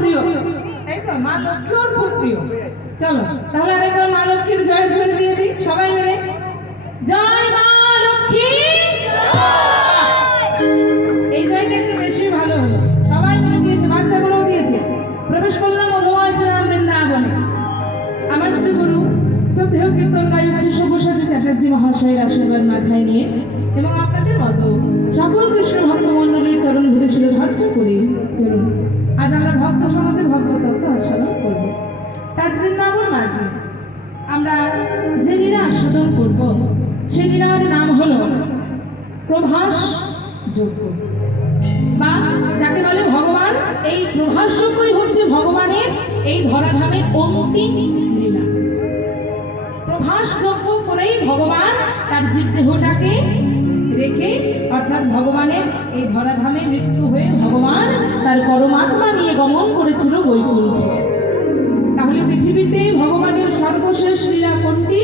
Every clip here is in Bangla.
প্রিয়, তাই তো? মা লক্ষ্মী ওর খুব প্রিয়। চলো তাহলে আরেকবার মা লক্ষ্মীর জয় ধ্বনি দিয়ে দিই সবাই মিলে, জয় মা লক্ষ্মী। এই জয়টা একটু বেশি ভালো হলো, সবাই মিলে দিয়েছে, বাচ্চাগুলোও দিয়েছে। প্রবেশ করলাম মধুময় শ্রীরাম বৃন্দাবনে। আমার শ্রীগুরু শ্রদ্ধেয় কীর্তন গায়ক শ্রী সব্যসাচী চ্যাটার্জি মহাশয়ের আশীর্বাদ মাথায় নিয়ে এবং আপনাদের মতো সকল কৃষ্ণ ভক্ত মণ্ডলীর চরণ ধরে শুধু ধার্য করি। চলুন আজ আমরা ভক্ত সমাজে ভগবতত্ত্ব আস্বাদন করব। আজ বৃন্দাবন মাঝে আমরা যে লীলা আস্বাদন করব সেই লীলার নাম হলো প্রভাস যজ্ঞ, বা যাকে বলে ভগবান। এই প্রভাস যজ্ঞই হচ্ছে ভগবানের এই ধরাধামে অন্তিম লীলা। প্রভাস যজ্ঞ করেই ভগবান তার জীবদেহটাকে রেখে, অর্থাৎ ভগবানের এই ধরাধামে মৃত্যু হয়ে ভগবান তার পরমাত্মা নিয়ে গমন করেছিল বৈকুণ্ঠে। তাহলে পৃথিবীতে ভগবানের সর্বশেষ লীলা কোনটি?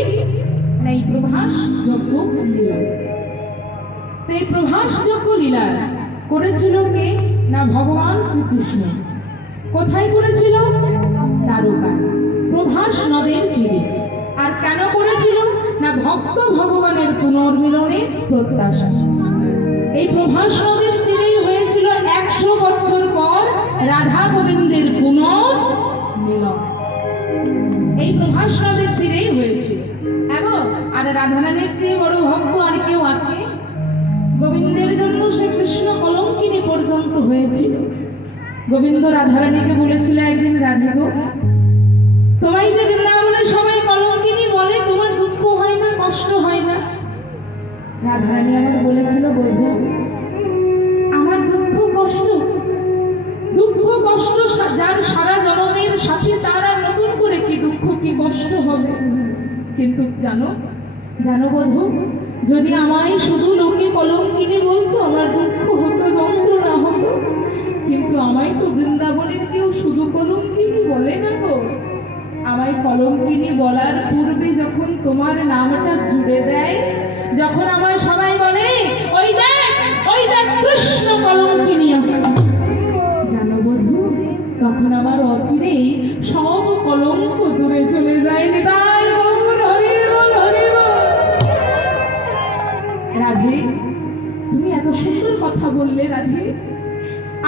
এই প্রভাস যজ্ঞ লীলা। তো এই প্রভাস যজ্ঞ লীলা করেছিল কে? না ভগবান শ্রীকৃষ্ণ। কোথায় করেছিল? দ্বারকায়, প্রভাস নদের তীরে। আর কেন করেছিল? না ভক্ত ভগবানের পুনর্মিলনের প্রত্যাশা। এই প্রভাস নদের তীরেই হয়েছিল 100 বছর পর রাধা গোবিন্দের পুনর্মিলন। এই প্রভাস নদের তীরেই হয়েছিল। এখন আর রাধারানীর চেয়ে বড় ভক্ত আর কেউ আছে? গোবিন্দের জন্য সে কৃষ্ণ কলঙ্কিনী পর্যন্ত হয়েছিল। গোবিন্দ রাধারানীকে বলেছিল একদিন, রাধে গো, তোমায় যে বৃন্দাবনে সবাই কলঙ্কিনী বলে, তোমার দুঃখ হয় না, কষ্ট হয় না? রাধারানী আমার বলেছিল, বৈধ আমার দুঃখ কষ্ট, দুঃখ কষ্ট যার সারা জনমের সাথে তার আর নতুন করে কি দুঃখ কি কষ্ট হবে? কিন্তু জানো জানো বধূ, যদি আমায় শুধু লোকে কলঙ্কিনী বলতো আমার দুঃখ হতো, যন্ত্রণা হতো, কিন্তু আমায় তো বৃন্দাবনের কেউ শুধু কলঙ্কিনী বলে না গো। আমায় কলঙ্কিনী বলার পূর্বে যখন তোমার নামটা জুড়ে দেয়, যখন আমায় সবাই বলে ওই দেখ কৃষ্ণ কলঙ্কিনী আসছে, জানো বন্ধু, তখন আমার অচিরেই সব কলঙ্ক দূরে চলে যায়। নিতাই গৌর হরি বল, হরি বল। রাধে, তুমি এত সুন্দর কথা বললে রাধে,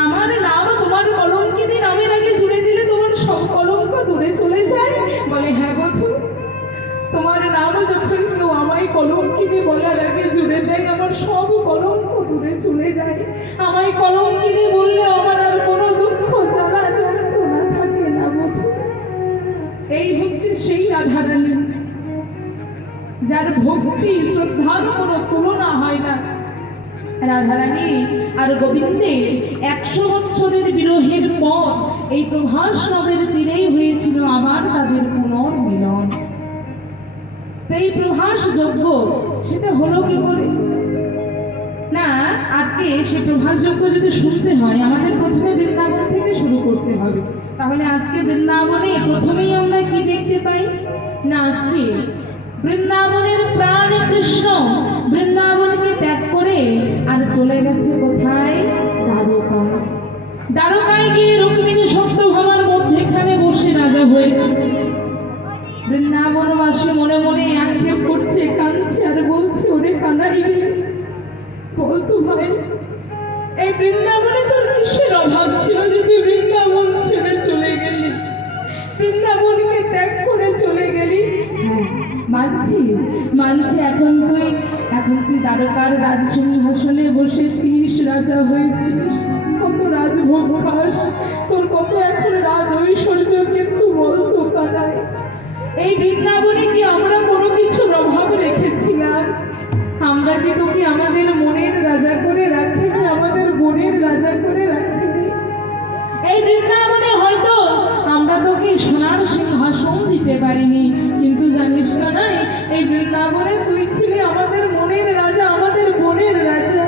আমার নাম তোমার কলঙ্কিনী নামের আগে জুড়ে দিলে তোমার সব কলঙ্ক দূরে চলে যায়। বলে হ্যাঁ বধূ, তোমার নাম যখন কেউ আমায় কলঙ্কিনী বলার আগে জুড়ে দেয়, আমার সব কলঙ্ক দূরে চলে যায়। আমায় কলঙ্কিনী বললে আমার আর কোনো দুঃখ জ্বালা যন্ত্রণা থাকে না বধূ। এই হচ্ছে সেই রাধারানী যার ভক্তি শ্রদ্ধার কোনো তুলনা হয় না। রাধারানী আর গোবিন্দের 100 বছরের বিরহের পর এই প্রভাস নদের তীরেই হয়েছিল আবার তাদের পুনর্মিলন। এই প্রভাস যজ্ঞ সেটা হলো কি করে? না, আজকে সে প্রভাস যজ্ঞ যদি শুনতে হয় আমাদের প্রথমে বৃন্দাবন থেকে শুরু করতে হবে। তাহলে আজকে বৃন্দাবনে প্রথমেই আমরা কি দেখতে পাই? না, আজকে বৃন্দাবনের প্রাণ কৃষ্ণ বৃন্দাবনকে ত্যাগ করে আর চলে গেছে কোথায়? দ্বারকায়। দ্বারকায় গিয়ে রুক্মিণী সত্যভামার মধ্যেখানে বসে রাজা হয়েছে। বৃন্দাবনবাসী মনে মনে আক্ষেপ করছে, কাঁদছে আর বলছে, ওরে কানাই বলতো ভাই, এই বৃন্দাবনে তোর কিসের অভাব ছিল যে তুই বৃন্দাবন ছেড়ে চলে গেলি, বৃন্দাবনকে ত্যাগ করে চলে গেলি? হ্যাঁ মানছি, এখন তুই দ্বারকার রাজসিংহাসনে বসেছিস, রাজা হয়েছিস, কত রাজভোগ খাস, তোর কত এখন রাজ ঐশ্বর্য, কিন্তু বলতো কানাই, এই বৃন্দাবনে কি আমরা কোনো কিছুর অভাব রেখেছিলাম? আমরা কি তোকে আমাদের মনের রাজা করে রাখিনি, আমাদের বোনের রাজা করে রাখিনি? এই বৃন্দাবনে হয়তো আমরা তোকে সোনার সিংহাসন দিতে পারিনি, কিন্তু জানিস না নাই, এই বৃন্দাবনে তুই ছিলি আমাদের মনের রাজা, আমাদের বোনের রাজা।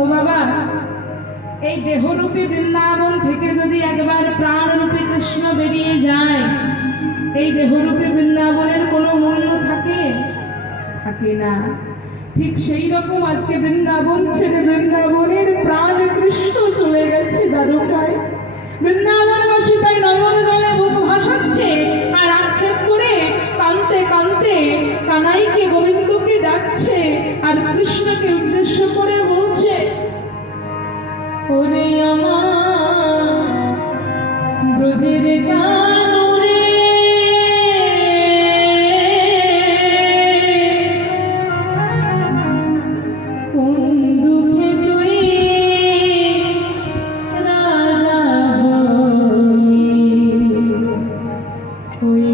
ও বাবা, এই দেহরূপী বৃন্দাবন থেকে যদি একবার প্রাণরূপী কৃষ্ণ বেরিয়ে যায়, এই দেহরূপী বৃন্দাবনের কোনো মূল্য থাকে না। ঠিক সেই রকম আজকে বৃন্দাবন ছেড়ে বৃন্দাবনের প্রাণ কৃষ্ণ চলে গেছে দ্বারকায়। বৃন্দাবন ব্রজের কাননে কোন দুঃখে তুই রাজা হলি ওই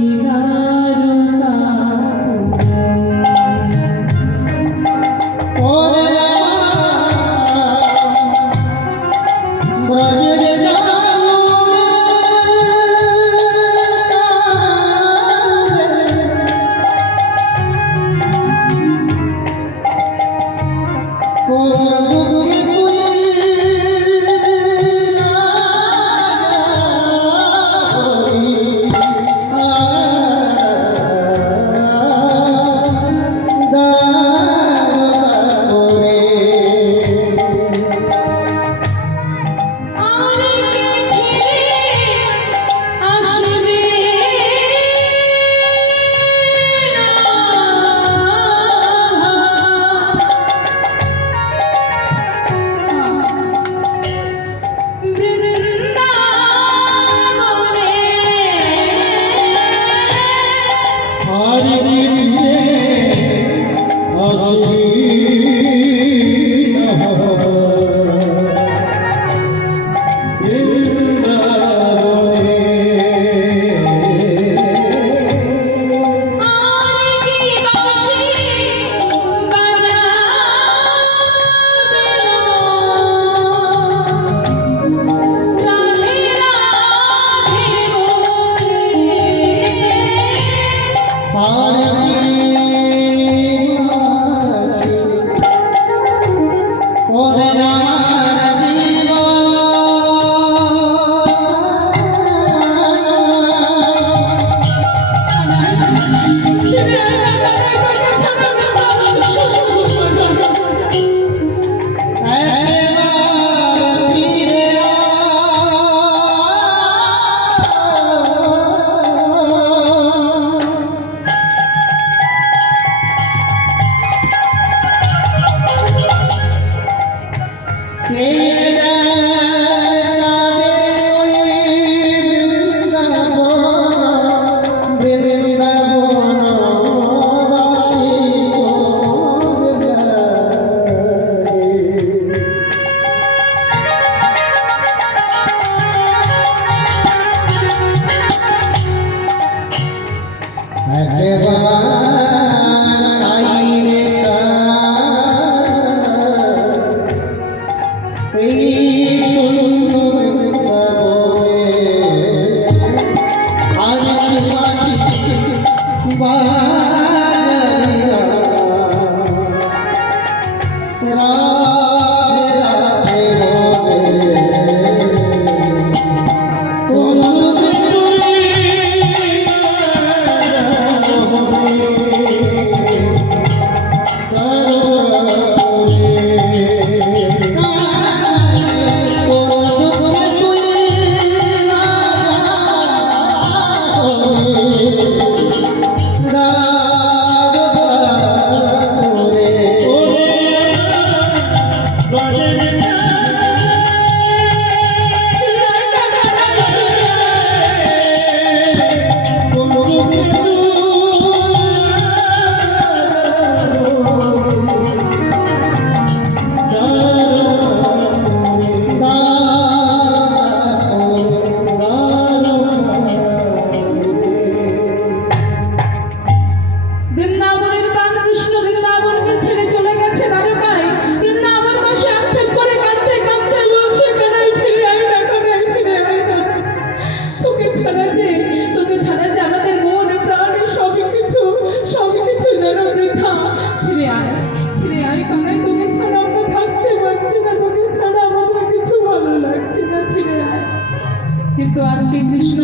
কিন্তু আজকে কৃষ্ণ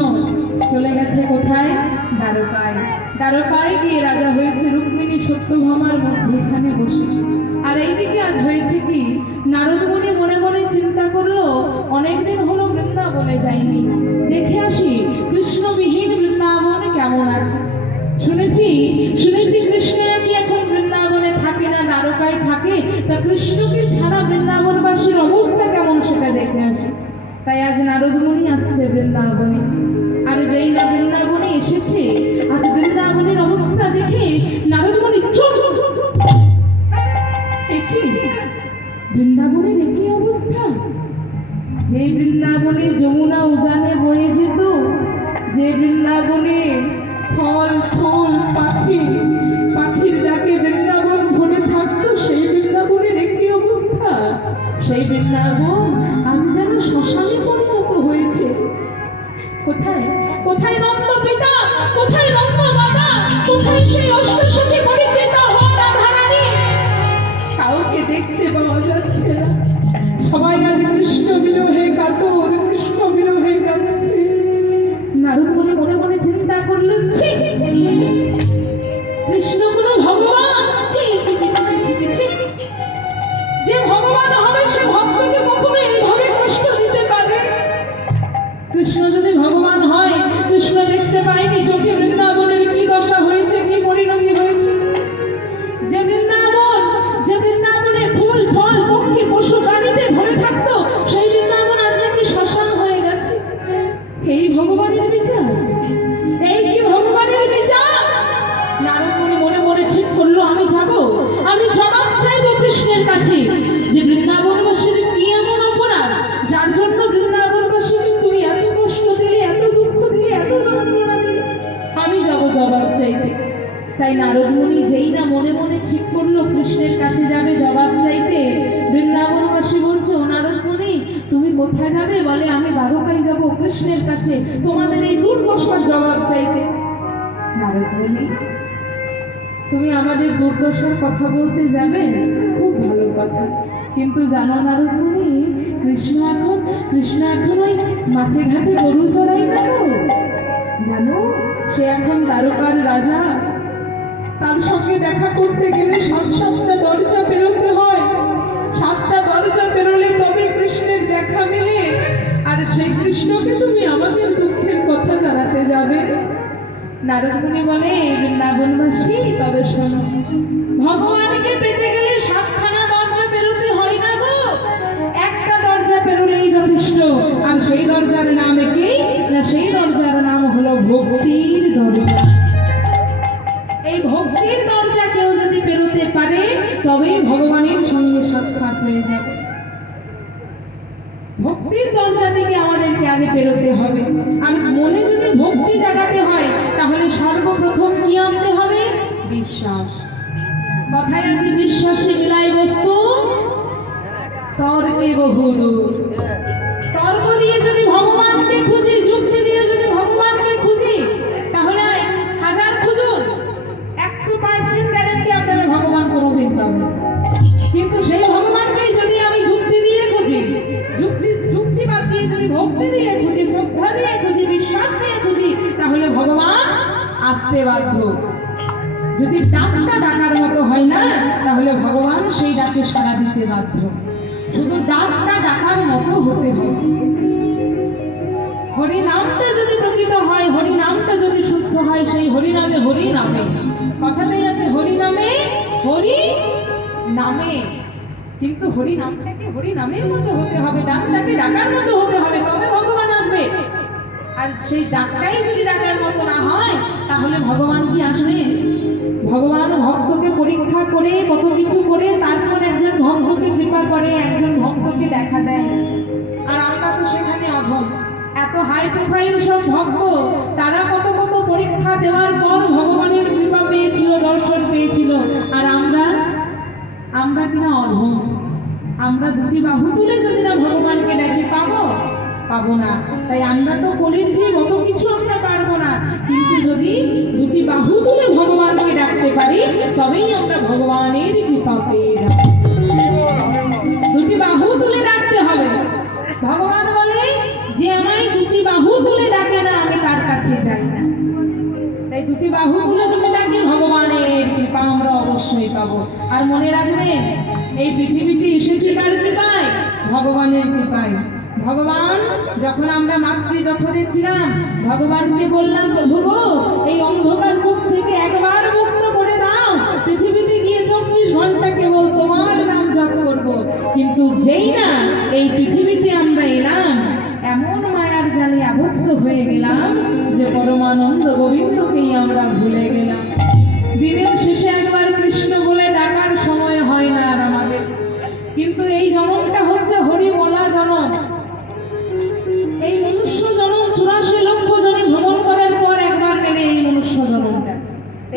চলে গেছে কোথায়? দ্বারকায়। দ্বারকায় গিয়ে রাজা হয়েছে রুক্মিণী সত্যভামার মধ্যখানে বসে। আর এইদিকে আজ হয়েছে কি, নারদ মুনি মনে মনে চিন্তা করলো, অনেকদিন হলো বৃন্দাবনে যাইনি, দেখে আসি কৃষ্ণবিহীন বৃন্দাবন কেমন আছে। শুনেছি কৃষ্ণ কি এখন বৃন্দাবনে থাকে না, দ্বারকায় থাকে। তা কৃষ্ণকে ছাড়া বৃন্দাবনবাসীর অবস্থা কেমন সেটা দেখে আসি। তাই আজ নারদমণি আসছে বৃন্দাবনে। আর যেই না বৃন্দাবনে এসেছে, আজ বৃন্দাবনের অবস্থা দেখে নারদমণি বৃন্দাবনের একই অবস্থা। যে বৃন্দাবনে যমুনা উজানে বয়ে যেত, যে বৃন্দাবনে ফল ফুল পাখি পাখির ডাকে বৃন্দাবন ধরে থাকতো, সেই বৃন্দাবনের একই অবস্থা। সেই বৃন্দাবন আজ যেন শ্মশানে পরিণত হয়েছে। কোথায় কোথায় নন্দ পিতা, কোথায় নন্দ মাতা, কোথায় সেই অষ্টসখী পরিকৃতা হওয়া রাধারানী? কাউকে দেখতে পাওয়া যাচ্ছে না। সবাই আজ কৃষ্ণ বিরহে কাতর, কৃষ্ণ বিরহে কাঁদছে। নারদমণি মনে মনে চিন্তা করল, কৃষ্ণ কোনো ভগবান? যে ভগবান হবে সে ভক্তকে কখনো এইভাবে কষ্ট দিতে পারে? কৃষ্ণ যদি ভগবান হয়, কৃষ্ণ দেখতে পায়নি চোখে বৃন্দাবনের কি দশা হয়েছে, কি পরিণতি হয়েছে? যে বৃন্দাবনে ফুল ফল পক্ষী পশু প্রাণীতে ভরে থাকতো, সেই বৃন্দাবন আজ নাকি শ্মশান হয়ে গেছে। এই ভগবানের বিচার, এই কি ভগবানের বিচার? নারদমণি মনে মনে ঠিক করলো, আমি জবাব চাইবো কৃষ্ণের কাছে যে বৃন্দাবনবাসীর কি এমন অপরাধ যার জন্য বৃন্দাবনবাসীকে তুমি এত কষ্ট দিলে, এত দুঃখ দিলে, এত যন্ত্রণা দিলে? আমি যাব জবাব চাইতে। তাই নারদমণি যেই না মনে মনে ঠিক করলো কৃষ্ণের কাছে যাবে জবাব চাইতে, বৃন্দাবনবাসী বলছে, ও নারদমণি তুমি কোথায় যাবে? বলে, আমি দ্বারকায় যাব কৃষ্ণের কাছে তোমাদের এই দুর্দশার জবাব চাইতে। নারদমণি, তুমি আমাদের দুর্দশার কথা বলতে যাবে, খুব ভালো কথা, কিন্তু জানো নারদমণি, কৃষ্ণ এখন ওই মাঠে ঘাটে গরু চড়াই না গো। জানো, সে এখন দ্বারকার রাজা। তার সঙ্গে দেখা করতে গেলে 7টা দরজা পেরোতে হয়। 7টা দরজা পেরোলে তবে কৃষ্ণের দেখা মেলে। আর সেই কৃষ্ণকে তুমি আমাদের দুঃখের কথা জানাতে যাবে? নারদমণি বলে, বৃন্দাবনবাসী তবে শোনো, ভগবানকে পেতে গেলে 7খানা দরজা পেরোতে হয় না গো। একটা দরজা পেরোলেই যথেষ্ট। আর সেই দরজার নাম কি না? সেই দরজার নাম হলো ভক্তির দরজা। এই ভক্তির দরজা কেউ যদি পেরোতে পারে, তবেই ভগবানের সঙ্গে সাক্ষাৎ হয়ে যাবে। ভক্তির দরজাটিকে আমাদেরকে আগে পেরোতে হবে। আর মনে যদি ভক্তি জাগাতে হয়, তাহলে সর্বপ্রথম কি আনতে হবে? বিশ্বাস। কথায় আছে, বিশ্বাসে মিলাই বস্তু তর্কে বহুদূর। তর্ক দিয়ে যদি ভগবানকে খুঁজি, যুক্তি দিয়ে যদি ভগবানকে খুঁজি, তাহলে 1000 খুঁজুন, 100% গ্যারান্টি আপনারা ভগবান কোনোদিন পাবেন। কিন্তু সেই ভগবানকেই যদি আমি যুক্তি দিয়ে খুঁজি, যুক্তি বাদ দিয়ে যদি ভক্তি দিয়ে খুঁজি, শ্রদ্ধা দিয়ে খুঁজি, বিশ্বাস দিয়ে খুঁজি, তাহলে ভগবান আসতে বাধ্য। যদি ডাকটা ডাকার মতো হয় না, তাহলে ভগবান সেই ডাকে সাড়া দিতে বাধ্য। শুধু ডাকটা ডাকার মতো হতে হবে। হরিনামটা যদি প্রকৃত হয়, হরিনামটা যদি শুদ্ধ হয়, সেই হরিনামে কথাতেই আছে, হরিনামে হরি নামে। কিন্তু হরিনামটাকে হরিনামের মতো হতে হবে, ডাকটাকে ডাকার মতো হতে হবে, তবে ভগবান আসবে। আর সেই ডাকটাই যদি ডাকার মতো না হয়, তাহলে ভগবান কি আসবে? ভগবান ভক্তকে পরীক্ষা করে, কত কিছু করে, তারপর একজন ভক্তকে কৃপা করে, একজন ভক্তকে দেখা দেয়। আর আমরা তো সেখানে অধম। এত হাই প্রোফাইল সব ভক্ত, তারা কত কত পরীক্ষা দেওয়ার পর ভগবানের কৃপা পেয়েছিল, দর্শন পেয়েছিল। আর আমরা কিনা অধম। আমরা দুটি বাহু তুলে যদি না ভগবানকে ডাকি, পাবো না। তাই আমরা তো কলির যে কত কিছু আমরা পারবো না, কিন্তু যদি দুটি বাহু তুলে ভগবানকে ডাকতে পারি, তবেই আমরা ভগবানের কৃপা পেয়ে যাব। দুটি বাহু তুলে ডাকতে হবে। ভগবান বলে, যে আমায় দুটি বাহু তুলে ডাকে না, আমি তার কাছে যাই না। তাই দুটি বাহু তুলে যদি ডাকি, ভগবানের কৃপা আমরা অবশ্যই পাবো। আর মনে রাখবেন, এই পৃথিবীতে এসেছি কার কৃপায়? ভগবানের কৃপায়। ভগবান যখন আমরা মাতৃ যঠনে ছিলাম, ভগবানকে বললাম, প্রভু গো, এই অন্ধকার মুখ থেকে একবার মুক্ত করে দাও, পৃথিবীতে গিয়ে 24 ঘন্টা কেবল তোমার নাম জপ করব। কিন্তু যেই না এই পৃথিবীতে আমরা এলাম, হয়ে গেলাম যে পরমানন্দ গোবিন্দকেই আমরা ভুলে গেলাম। দিনের শেষে একবার কৃষ্ণ বলে ডাকার সময় হয় না আর আমাদের। কিন্তু এই জনমটা হচ্ছে হরি বলা জনম। এই মনুষ্য জনম 84 লক্ষ জনে ভ্রমণ করার পর একবার মেলে এই মনুষ্য জনমটা।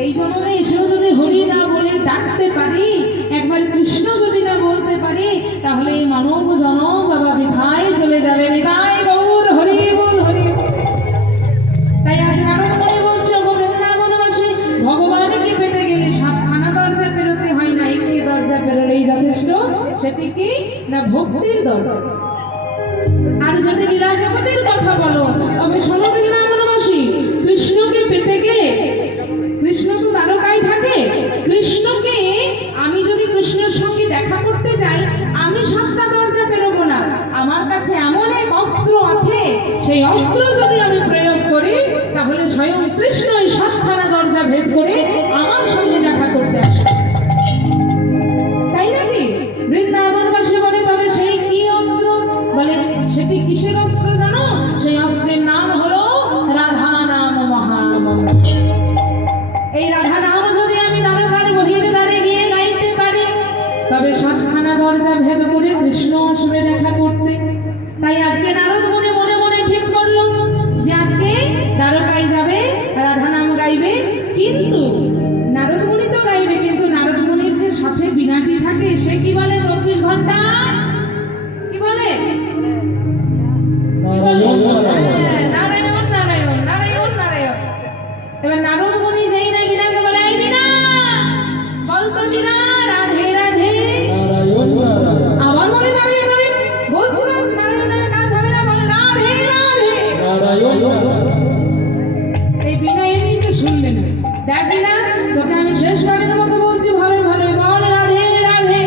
এই জন্মে এসেও যদি হরি না বলে ডাকতে পারি, একবার কৃষ্ণ যদি না বলতে পারি, তাহলে এই মানব জনম বাবা বৃথায় চলে যাবে। নিতাই গৌর হরি বল হরি বল। তাই আজ নারদ মুনি বলছে, ও বৃন্দাবনবাসী, ভগবানকে পেতে গেলে 7খানা দরজা পেরোতে হয় না, একটি দরজা পেরোলেই যথেষ্ট। সেটি কি না ভক্তির দরজা। আর যদি লীলা জগতের কথা বলো, তবে শোনো বৃন্দাবনবাসী, কৃষ্ণকে পেতে গেলে, কৃষ্ণ তো দ্বারকায় থাকে, কৃষ্ণকে আমি যদি কৃষ্ণের সঙ্গে দেখা করতে যাই, আমি 7টা দরজা পেরোবো না। আমার কাছে এমন এক অস্ত্র আছে, সেই অস্ত্র যদি আমি প্রয়োগ করি, তাহলে স্বয়ং কৃষ্ণ এই 7খানা দরজা ভেদ করে আমার সঙ্গে দেখা করতে আসে। তাই নাকি? বৃন্দাবনবাসী বলে, তবে সেই কি অস্ত্র? বলে সেটি কিসের অস্ত্র জানো? সেই অস্ত্রের নাম হলো রাধা নাম মহামন্ত্র। এই রাধা নাম যদি আমি দ্বারকার বহির দ্বারে গিয়ে গাইতে পারি, তবে 7খানা দরজা ভেদ করে কৃষ্ণ আসবে দেখা করতে। তাই আজকে নারদ মুনি মনে মনে ঠিক করলো যে আজকে দ্বারকায় যাবে, রাধা নাম গাইবে। কিন্তু নারদ মুনি তো গাইবে, কিন্তু নারদ মুনির যে সাথে বিনাটি থাকে, সে কি বলে 24 ঘন্টা কি বলে? নারায়ণ নারায়ণ নারায়ণ নারায়ণ। এবার নারদ মুনি যেই না বিনাকে বলে, এই বিনা বলতো, বিনা রাধে রাধে, আবার বলে নারায়ণ নারায়ণ। বলছিলাম নারায়ণ নামে কাজ হবে না, বলে রাধে রাধে। এই বিনা এমনিতে শুনবে না। দেখ বিনা, তোকে আমি শেষবারের মতো বলছি, ভালো ভালো বল রাধে রাধে।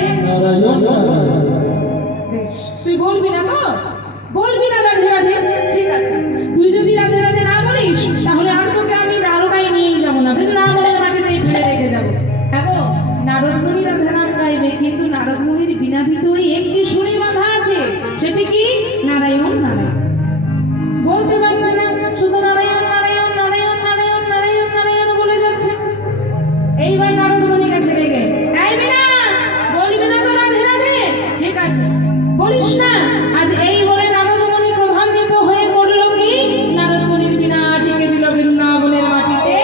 তুই বলবি না তো? বলবি না রাধে রাধে? ঠিক আছে, তুই যদি রাধে রাধে না বলিস, তাহলে আর তোকে আমি দ্বারকায় নিয়ে যাবো না, বৃন্দাবনের মাটিতেই ফেলে রেখে যাবো। দেখো, নারদ মুনি রাধা নাম গাইবে, কিন্তু নারদ মুনির বিনা ভিতরে একটি সুরে বাঁধা আছে। সেটি কি? নারায়ণ নারায়ণ। বলতে পারছে না, শুধু নারায়ণ নারায়ণ নারায়ণ নারায়ণ নারায়ণ নারায়ণ বলে যাচ্ছে। এইবার নারদ মুনি কাছে লেগে, এই বিনা বলবি না তো রাধে রাধে? ঠিক আছে, বলিস না। আজ এই বলে নারদ মুনি ক্রধান্বিত হয়ে করলো কি? নারদ মুনির বিনা টিকে দিল বৃন্দাবনের মাটিতে।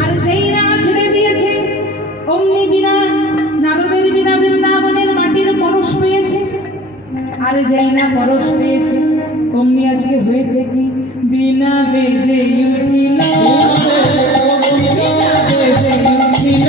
আর যেই না ছেড়ে দিয়েছে, অমনি বিনা, নারদের বিনা বৃন্দাবনের মাটির পরশ পেয়েছে। আর যেই না পরশ পেয়েছে, অমনি আজকে হয়েছে কি? বিনা বেজে উঠিল, বিনা বেজে উঠিল,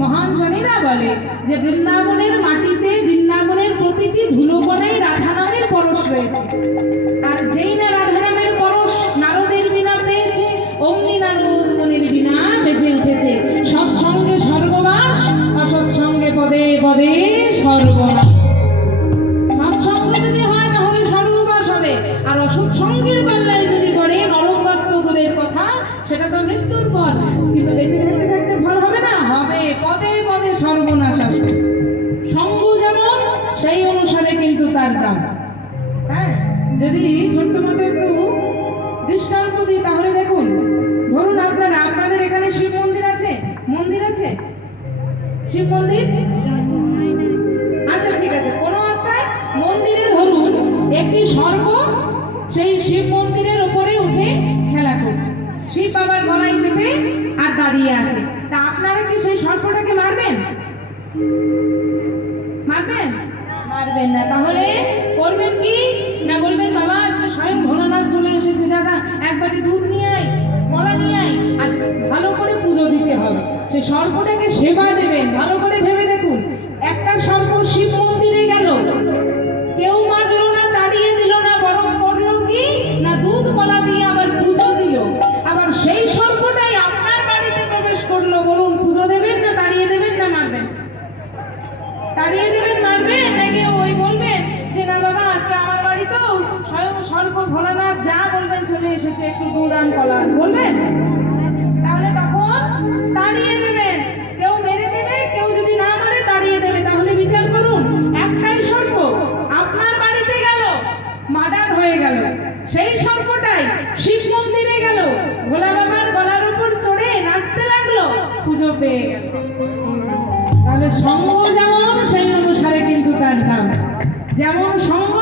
মহান জনেরা বলে যে বৃন্দাবনের মাটিতে, বৃন্দাবনের প্রতিটি ধুলোকণায় রাধা নামের পরশ রয়েছে। আর যেই না রাধা নামের পরশ নারদের বিনা পেয়েছে, অমনি নারদ মুনির বিনা বেজে উঠেছে। সৎসঙ্গে স্বর্গবাস, অসৎসঙ্গে পদে পদে সর্বনাশ। সৎসঙ্গ যদি হয়, তাহলে স্বর্গবাস হবে। আর অসৎসঙ্গের পাল্লায় যদি পড়ে, নরকবাস তো দূরের কথা, সেটা তো মৃত্যুর পর। কিন্তু বেঁচে থাকতে থাকতে ফল হবে না, হবে পদে পদে সর্বনাশ আসবে। সঙ্গ যেমন, সেই অনুসারে কিন্তু তার দাম। হ্যাঁ, যদি ছোট্ট মতো একটু দৃষ্টান্ত দিই, তাহলে দেখুন, ধরুন আপনাদের এখানে শিব মন্দির আছে, মন্দির আছে, শিব মন্দির। আচ্ছা ঠিক আছে, কোনো একটা মন্দিরে ধরুন একটি সর্প সেই শিব মন্দিরের উপরে উঠে খেলা করছে, শিব বাবার গলায় চেপে আর দাঁড়িয়ে আছে। তা আপনারা কি সেই সর্পটাকে মারবেন? মারবেন? মারবেন না। তাহলে করবেন কি না? বলবেন, বাবা আজকে স্বয়ং ভোলানাথ চলে এসেছে, দাদা এক বাটি দুধ নিয়ে আয়, কলা নিয়ে আয়, আজ ভালো করে পুজো দিতে হবে। সেই সর্পটাকে সেবা দেবেন। ভালো করে ভেবে দেখুন, একটা সর্প শিব মন্দিরে গেল, কেউ মারলো না, তাড়িয়ে দিল না, স্বল্প ভোলানাথ যা বলবেন চলে এসেছে, একটু দুধ আন কলা আন, বলবেন? তাহলে তখন তাড়িয়ে দেবেন। কেউ মেরে দেবে, কেউ যদি না মারে তাড়িয়ে দেবে। তাহলে বিচার করুন, একটাই সর্প আপনার বাড়িতে গেল, মার্ডার হয়ে গেল, সেই সর্পটাই শিব মন্দিরে গেল, ভোলা বাবার গলার উপর চড়ে নাচতে লাগলো, পুজো পেয়ে গেল। তাহলে সঙ্গ যেমন সেই অনুসারে কিন্তু তার দাম, যেমন সঙ্গ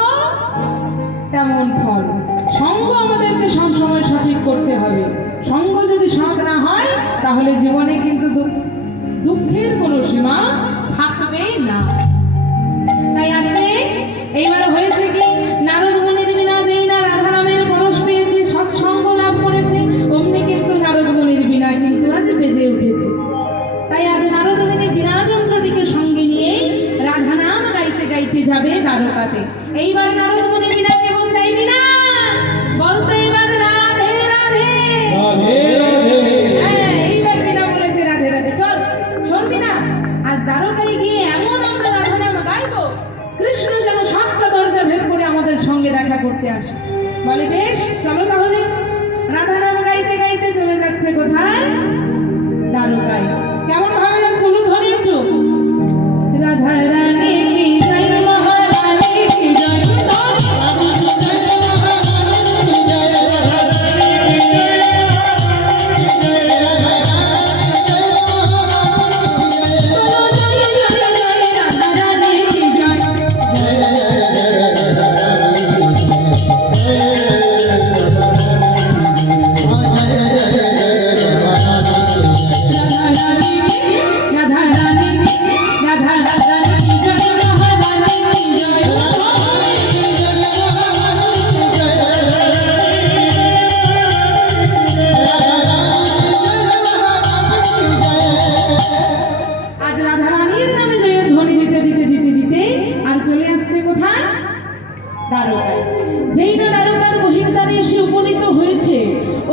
তেমন ফল। সঙ্গ আমাদেরকে সবসময় সঠিক করতে হবে। সঙ্গ যদি সৎ না হয় তাহলে জীবনে কিন্তু দুঃখের কোনো সীমা থাকবেই না। তাই আজকে এইবার হয়েছে কি, নারদ মুনির বিনা যেই না রাধা নামের পরশ পেয়েছে, সৎসঙ্গ লাভ করেছে, অমনি কিন্তু নারদ মুনির বিনা কিন্তু আজ বেজে উঠেছে। তাই আজ নারদ মুনির বিনা যন্ত্রটিকে সঙ্গে নিয়ে রাধা নাম গাইতে গাইতে যাবে দ্বারকাতে। এইবার নারদ মুনি বিনাকে বলছে, এই বিনা বলতে এবার রাধে রাধে। হ্যাঁ, এইবার বিনা বলেছে রাধে রাধে। চল শোন বিনা, আজ দ্বারকায় গিয়ে এমন আমরা রাধা নাম গাইবো, কৃষ্ণ যেন সাতটা দরজা ভেদ করে আমাদের সঙ্গে দেখা করতে আসে। বলে বেশ, চলো তাহলে। রাধা নাম গাইতে গাইতে চলে যাচ্ছে কোথায়? দ্বারকায়। কেমন ভাবে যাচ্ছে ধরে একটু? রাধা রানী কি জয়, মহারানী কি জয়, দ্বারকায়। যেই না দ্বারকার বহির্দ্বারে এসে উপনীত হয়েছে,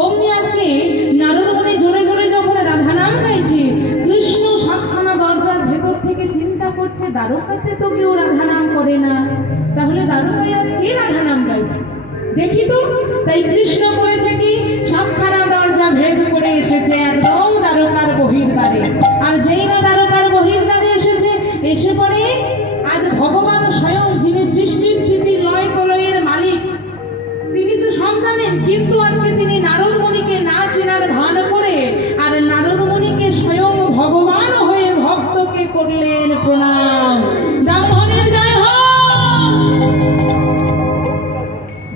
অমনি আজকে নারদ মুনি জোরে জোরে যখন রাধা নাম গাইছে, কৃষ্ণ সাতখানা দরজার ভেতর থেকে চিন্তা করছে, দ্বারকাতে তো কেউ রাধা নাম করে না, তাহলে দ্বারকায় আজ কে রাধা নাম গাইছে দেখি তো। তাই কৃষ্ণ করেছে কি, সাতখানা দরজা ভেদ করে এসেছে একদম দ্বারকার বহির্দ্বারে। আর যেই না দ্বারকার বহির্দ্বারে এসেছে, এসে পড়ে আজ ভগবান স্বয়ং, যিনি সৃষ্টি স্থিতি লয় প্রলয়ের মালিক, তিনি তো সব জানেন, কিন্তু আজকে তিনি নারদ মুনিকে না চেনার ভান করে আর নারদ মুনিকে স্বয়ং ভগবান হয়ে ভক্তকে করলেন প্রণাম। ব্রাহ্মণের জয় হোক।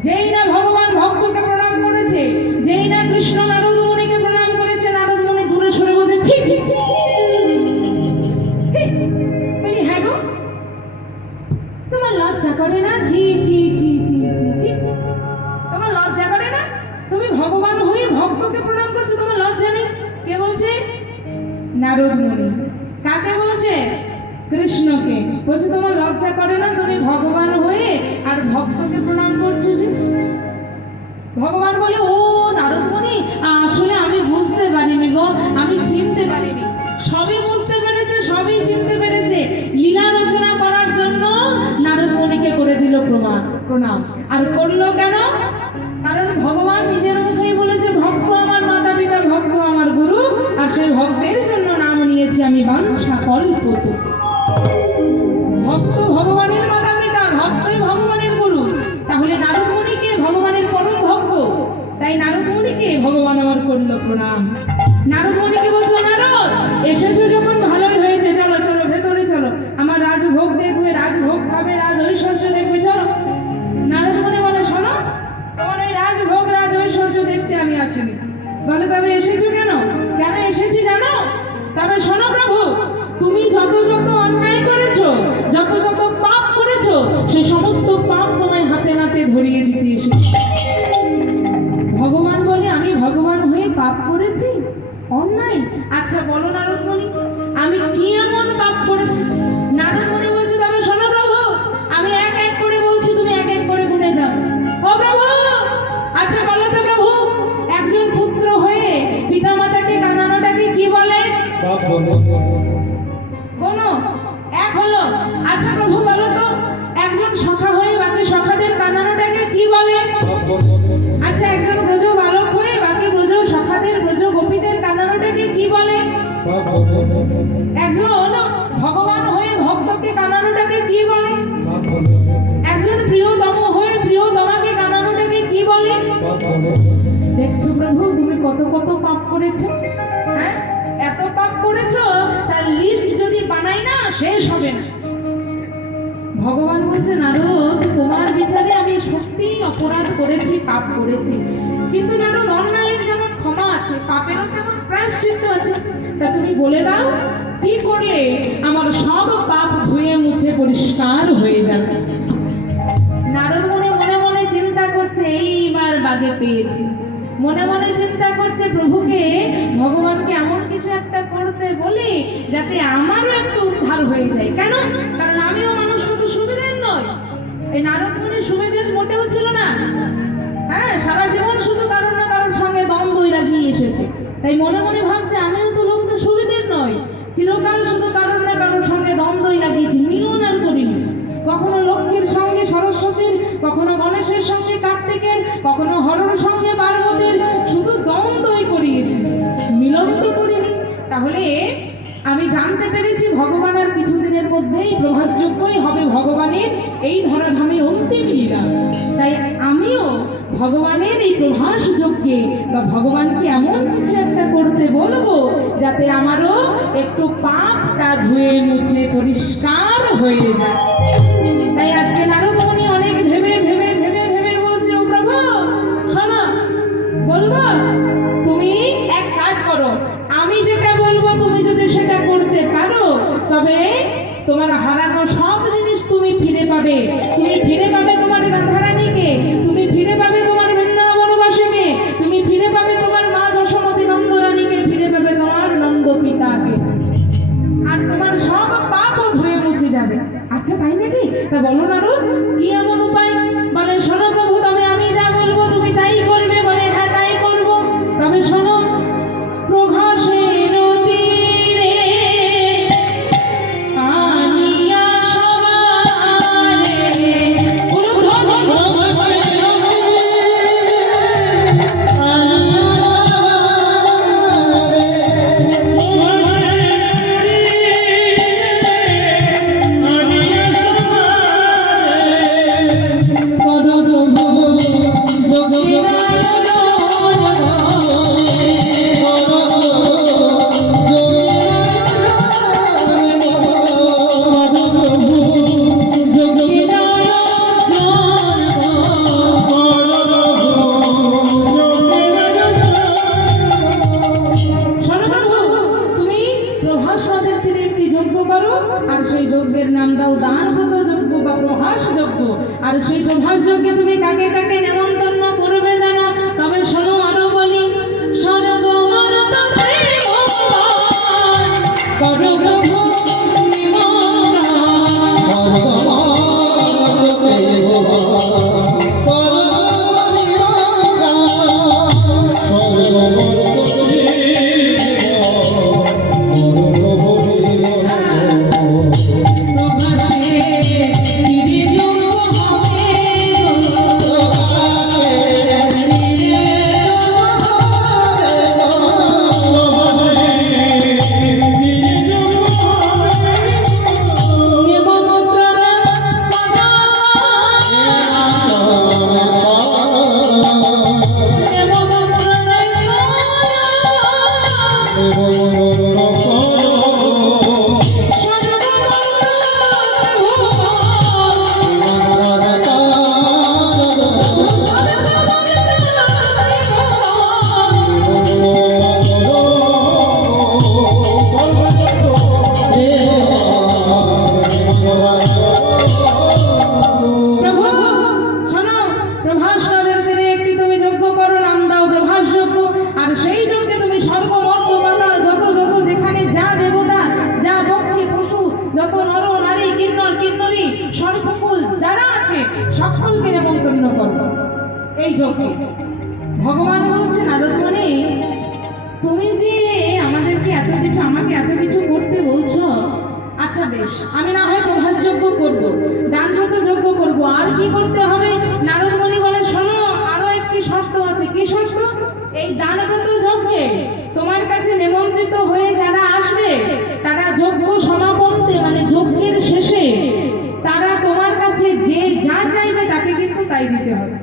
যেই না ভগবান ভক্তকে প্রণাম করেছে, যেই না কৃষ্ণ নারদ মুনিকে প্রণাম করেছে, নারদ মুনি দূরে সরে বলছে, ছি ছি ছি। বলি হ্যাঁ গো, তোমার লজ্জা করে না? ছি ছি ছি ছি ছি ছি, তোমার লজ্জা করে না? তুমি ভগবান হয়ে ভক্তকে প্রণাম করছো, তোমার লজ্জা নেই? কে বলছে? নারদ মুনি। কাকে বলছে? কৃষ্ণকে বলছে, তোমার লজ্জা করে না? তুমি ভগবান হয়ে আর ভক্তকে প্রণাম করছো যে। ভগবান বলে, ও নারদ মুনি, আসলে আমি বুঝতে পারিনি গো, আমি চিনতে পারিনি। সবই বুঝতে পেরেছে, সবই চিনতে পেরেছে। লীলা রচনা করার জন্য নারদ মুনিকে করে দিল প্রণাম। আর করলো কেন? কারণ ভগবান নিজের মুখেই বলেছে, ভক্ত আমার মাতা পিতা, ভক্ত আমার গুরু, আর সেই ভক্তের জন্য নাম নিয়েছি আমি বাঞ্ছা কল্পতরু। ভক্ত ভগবানের মাতা পিতা, ভক্তই ভগবানের গুরু। তাহলে নারদ মুনিকে ভগবানের পরম ভক্ত, তাই নারদ মুনিকে ভগবান আমার করলো প্রণাম। নারদ মুনিকে বলছো, নারদ এসেছো যখন ভালোই হয়েছে, চলো চলো ভেতরে চলো, আমার রাজভোগ দেখবে, রাজভোগ খাবে, রাজ ঐশ্বর্য দেখবে, চলো। নারদ মুনি বলে, শোনো, তোমার ওই রাজভোগ রাজ ঐশ্বর্য দেখতে আমি আসিনি। বলে, তবে এসেছো কেন? কেন এসেছি জানো? তবে শোনো প্রভু, তুমি যত যত অন্যায় করেছো, যত যত পাপ করেছো, সেই সমস্ত পাপ তোমায় হাতে নাতে ধরিয়ে দিতে এসেছি। ভগবান বলে, আমি ভগবান হয়ে পাপ করেছি, অন্যায়? আচ্ছা বলো নারদ মুনি, আমি কি এমন পাপ করেছি? নারদ মুনি বলছে, তবে শোনো প্রভু, আমি এক এক করে বলছি, তুমি এক এক করে গুনে যাও। ও প্রভু, আচ্ছা বলো তো প্রভু, একজন পুত্র হয়ে পিতামাতাকে কাঁদানোটাকে কি বলে? কোনো এক হলো। আচ্ছা প্রভু বলো তো, একজন সখা হয়ে বাকি সখাদের কাঁদানোটাকে কি বলে? দেখছো প্রভু তুমি কত কত পাপ করেছো, হ্যাঁ এত পাপ করেছো তার লিস্ট যদি বানাই না শেষ হবে না। ভগবান বলছে নারদ তোমার বিচারে আমি সত্যি অপরাধ করেছি, পাপ করেছি, কিন্তু নারদ অন্যায়ের যেমন ক্ষমা আছে পাপেরও তেমন প্রায়শ্চিত্ত আছে। তা তুমি বলে দাও কি করলে আমার সব পাপ ধুয়ে মুছে পরিষ্কার হয়ে যাবে। নারদ মনে মনে মনে চিন্তা করছে এইবার বাগে পেয়েছি, মনে মনে চিন্তা করছে প্রভুকে ভগবানকে এমন কিছু একটা করতে বলি যাতে আমারও একটু উদ্ধার হয়ে যায়। কেন? কারণ আমিও মানুষটা তো সুবিধের নয়। এই নারদ মুনি সুবিধের মোটেও ছিল না, হ্যাঁ সারা জীবন শুধু কারোর না কারোর সঙ্গে দ্বন্দ্বই লাগিয়ে এসেছে। তাই মনে মনে ভাবছে আমিও তো লোকটা সুবিধের নয়, চিরকাল শুধু কারোর না কারোর সঙ্গে দ্বন্দ্বই লাগিয়েছি, মিলন আর করিনি। কখনো লক্ষ্মীর সঙ্গে সরস্বতীর, কখনো গণেশের সঙ্গে কার্তিকের, কখনো হরর সঙ্গে পার্বতীর, শুধু দ্বন্দ্বই করিয়েছি, মিলন তো করিনি। তাহলে আমি জানতে পেরেছি ভগবান আর কিছুদিনের মধ্যেই প্রভাসযোগ্যই হবে ভগবানের এই ধরাধামে অন্তিম লীলা। তাই আমিও ভগবানের এই প্রভাস যজ্ঞে বা ভগবানকে এমন কিছু একটা করতে বলবো যাতে আমারও একটু পাপটা ধুয়ে মুছে পরিষ্কার হয়ে যায়। তাই আজকে নারদ মুনি অনেক ভেবে ভেবে ভেবে ভেবে বলছে ও প্রভু শোনো, বলবো তুমি এক কাজ করো, আমি যেটা বলবো তুমি যদি সেটা করতে পারো তবে তোমার হারানো সব জিনিস তুমি ফিরে পাবে। তুমি ফিরে পাবে তোমার রাধারানীকে, তুমি ফিরে পাবে তোমার বৃন্দাবনবাসীকে, তুমি ফিরে পাবে তোমার মা যশোমতী নন্দরানীকে, ফিরে পাবে তোমার নন্দ পিতাকে, আর তোমার সব পাপও ধুয়ে মুছে যাবে। আচ্ছা তাই নাকি? তা বলো নারদ কি এমন উপায়? বলে শোনো প্রভু তবে আমি যা বলবো তুমি তাই করবে। বলে হ্যাঁ তাই করবো। তবে শোনো, প্রভাসের তীরে আনিয়া সবারে আর সেই প্রভাস যজ্ঞে তুমি কাকে কাকে নেমন্তন্ন করবে জানো? তবে শোনো আরো বলি, সকলকে নেমন্তন্ন করো এই যজ্ঞে। ভগবান বলছেন নারদ মুনি তুমি যে আমাদেরকে এত কিছু, আমাকে এত কিছু করতে বলছো, আচ্ছা বেশ আমি না হয় প্রভাস যজ্ঞ করবো, দানব্রত যজ্ঞ করবো, আর কি করতে হবে? নারদ মুনি বলে শোনো আরো একটি শর্ত আছে। কি শর্ত? এই দানব্রত যজ্ঞে তোমার কাছে নিমন্ত্রিত হয়ে যারা আসবে তারা যজ্ঞ সমাপন্তে মানে যজ্ঞের শেষে তারা তোমার কাছে যে যা চাইবে তাকে কিন্তু তাই দিতে হবে।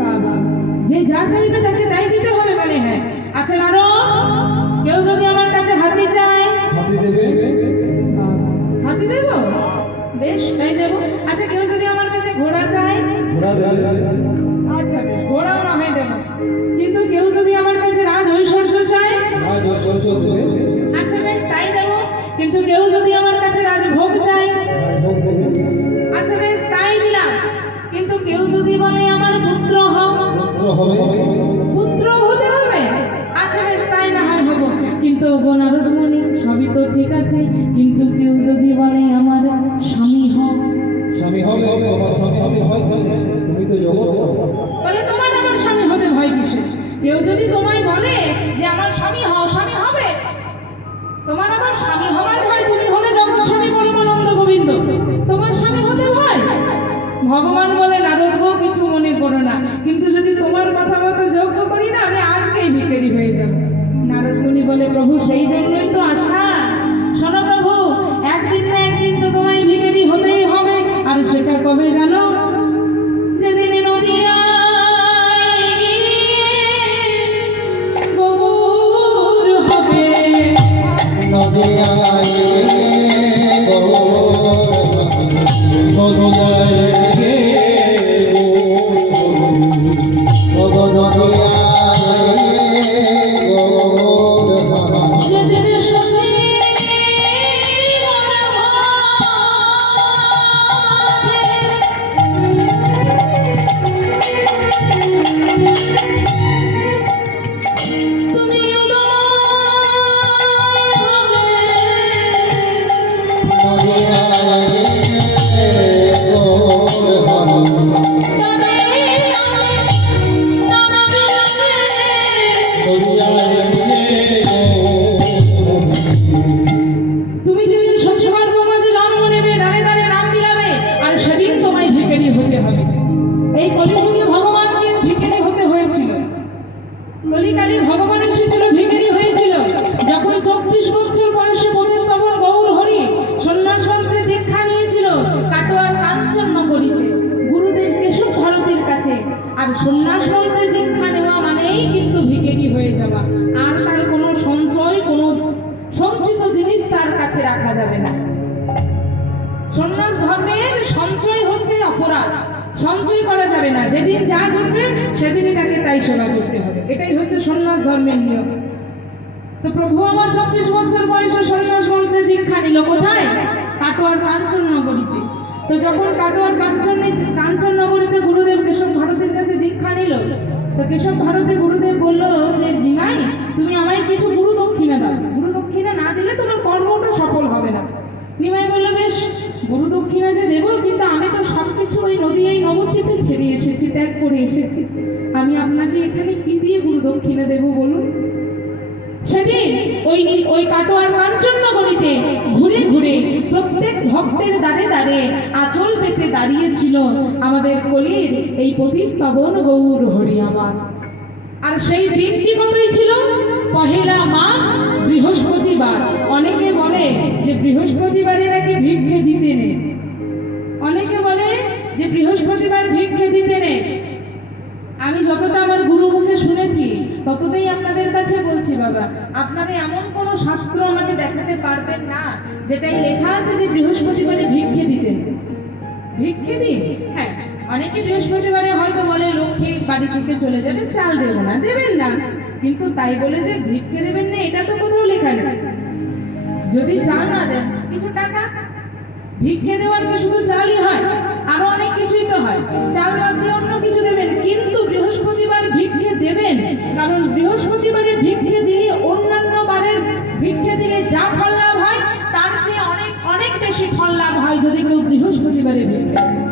বাবা যে যা চাইবে তাকে তাই দিতে হবে বলে। হ্যাঁ, আচ্ছা নারদ, কেউ যদি আমার কাছে হাতি চায়, হাতি দেবে? হাতি দেব, বেশ তাই দেব। আচ্ছা কেউ যদি আমার কাছে ঘোড়া চায়, ঘোড়া দেবে? আচ্ছা বেশ, ঘোড়াও না হয় দেব। কিন্তু কেউ যদি আমার কাছে রাজ ঐশ্বর্য চায়, রাজ ঐশ্বর্য দেবে? আচ্ছা বেশ তাই দেব। কিন্তু কেউ যদি আমার কাছে রাজভোগ চায়, রাজভোগ দেবে? আচ্ছা বেশ তাই দিলাম। কিন্তু কেউ যদি বলে আমার পুত্র হও, পুত্র হবে? পুত্র হতে হবে, আচ্ছা বেশ তাই না হয় হব। কিন্তু গো নারদমণি, সবই তো ঠিক আছে, কিন্তু কেউ যদি বলে আমার স্বামী হও, স্বামী হবে? তোমার স্বামী হয় কিসে? তুমি তো জগৎ স্বামী। বলে তোমার আমার স্বামী হতে ভয় কিসে? কেউ যদি তোমায় বলে যে আমার স্বামী হও, স্বামী হবে। তোমার আমার স্বামী হবার ভয়, তুমি হলে জগৎ স্বামী পরমানন্দ গোবিন্দ, তোমার স্বামী হতে ভয়। ভগবান বলে নারদ গো, কিছু মনে করো না, কিন্তু যদি তোমার কথা মতো যোগ্য করি না, আমি আজকেই ভিখারি হয়ে যাব। নারদ মুনি বলে প্রভু, সেই জন্যই তো আশা। শোনো প্রভু, একদিন না একদিন তো তোমায় ভিখারি হতেই হবে। আর সেটা কবে জানো? যেদিন নদিয়ায় গৌর হবে, নদিয়ায় নদিয়ায় যেদিন সচিব তুমি তুমি যেদিন সচিবার মাঝে জন্ম নেবে, দাঁড়ে দাঁড়ে নাম মিলাবে, আর সেদিন তোমায় ভিখারি হতে হবে। এই কলিযুগে ভগবানকে ভিখারি হতে হয়েছিল। কলিকালে ভগবান এসেছিল, ভিখারি হয়েছিল। যখন 24 বছর বয়সে পতিত পাবন গৌর হরি সন্ন্যাস মন্ত্রে দীক্ষা নিয়েছিল কাটোয়ার কাঞ্চন নগরীতে গুরুদেব কেশব ভারতীর কাছে। আর সন্ন্যাস মন্ত্রে দীক্ষা নেওয়া মানেই কিন্তু ভিখারি হয়ে যাওয়া। আর তার কোনো সঞ্চয়, কোনো সঞ্চিত জিনিস তার কাছে রাখা যাবে না। সন্ন্যাস ধর্মের সঞ্চয় হচ্ছে অপরাধ, সঞ্চয় করা যাবে না। যেদিন যা জুটবে সেদিনই তাকে তাই সেবা করতে হবে, এটাই হচ্ছে সন্ন্যাস ধর্মের নিয়ম। তো প্রভু আমার 24 বছর বয়সে সন্ন্যাস মন্ত্রে দীক্ষা নিল কোথায়? কাটোয়ার কাঞ্চন নগরীতে। তো যখন কাটোয়ার কাঞ্চন নগরীতে গুরুদেব কেশব ভারতীর কাছে দীক্ষা নিল, তো কেশব ভারতী গুরুদেব বলল যে নিমাই, তুমি আমায় কিছু গুরু দক্ষিণা দাও, গুরু দক্ষিণা না দিলে তোমার কর্মটা সফল হবে না। নিমাই বলল বেশ, গুরু দক্ষিণা যে দেবো, কিন্তু আমি তো সবকিছু ওই নদী এই নবদ্বীপে ছেড়ে এসেছি, ত্যাগ করে এসেছি, আমি আপনাকে এখানে কি দিয়ে গুরু দক্ষিণা দেবো বলুন? সেদিন ওই কাটোয়ার কাঞ্চন নগরীতে ঘুরে ঘুরে প্রত্যেক ভক্তের দ্বারে দ্বারে আঁচল পেতে দাঁড়িয়েছিল আমাদের কলির এই পতিত পাবন গৌর হরি আমার। আর সেই দিনটি কতই ছিল? পহেলা মাঘ, বৃহস্পতিবার। অনেকে বলে যে বৃহস্পতিবারে নাকি ভিক্ষে দিতে নেই, অনেকে বলে যে বৃহস্পতিবার ভিক্ষে দিতে নেই। আমি যতটা আমার গুরু মুখে শুনেছি ততটাই আপনাদের কাছে বলছি বাবা। আপনারা এমন কোনো শাস্ত্র আমাকে দেখাতে পারবেন না যেটাই লেখা আছে যে বৃহস্পতিবারে ভিক্ষে দিতে নেই। ভিক্ষে দিন, হ্যাঁ, অনেকে বৃহস্পতিবারে হয়তো বলে লক্ষ্মী বাড়ি থেকে চলে যাবে, চাল দেবো না, দেবেন না, কিন্তু তাই বলে যে ভিক্ষে দেবেন না এটা তো কোথাও লেখা নেই। যদি চাল না দেন, কিছু টাকা, ভিক্ষে দেওয়ার কি শুধু চালই হয়? আরো অনেক কিছুই তো হয়। চাল বাদ দিয়ে অন্য কিছু দেবেন, কিন্তু বৃহস্পতিবার ভিক্ষে দেবেন, কারণ বৃহস্পতিবারে ভিক্ষে দিলে অন্যান্য বারের ভিক্ষে দিলে যা ফল লাভ হয় তার চেয়ে অনেক অনেক বেশি ফল লাভ হয় যদি কেউ বৃহস্পতিবারে ভিক্ষে দেয়।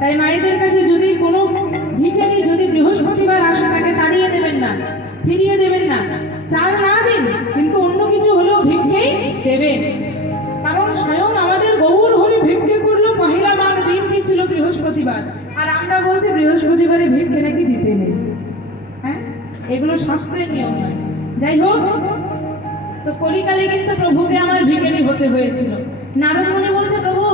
তাই মায়েদের কাছে যদি কোনো ভিখারি যদি বৃহস্পতিবার আসে তাকে তাড়িয়ে দেবেন না, ফিরিয়ে দেবেন না, চাল না দিন, কিন্তু অন্য কিছু হলেও ভিক্ষেই দেবেন। কারণ স্বয়ং আমাদের গৌর হরি ভিক্ষে করলো পহেলা মাঘ, দিনটি ছিল বৃহস্পতিবার, আর আমরা বলছি বৃহস্পতিবারে ভিক্ষে নাকি দিতে নেই। হ্যাঁ, এগুলো শাস্ত্রের নিয়ম নয়। যাই হোক, তো কলিকালে কিন্তু প্রভুকে আমার ভিখারি হতে হয়েছিল। নারদ মুনি বলছে প্রভু,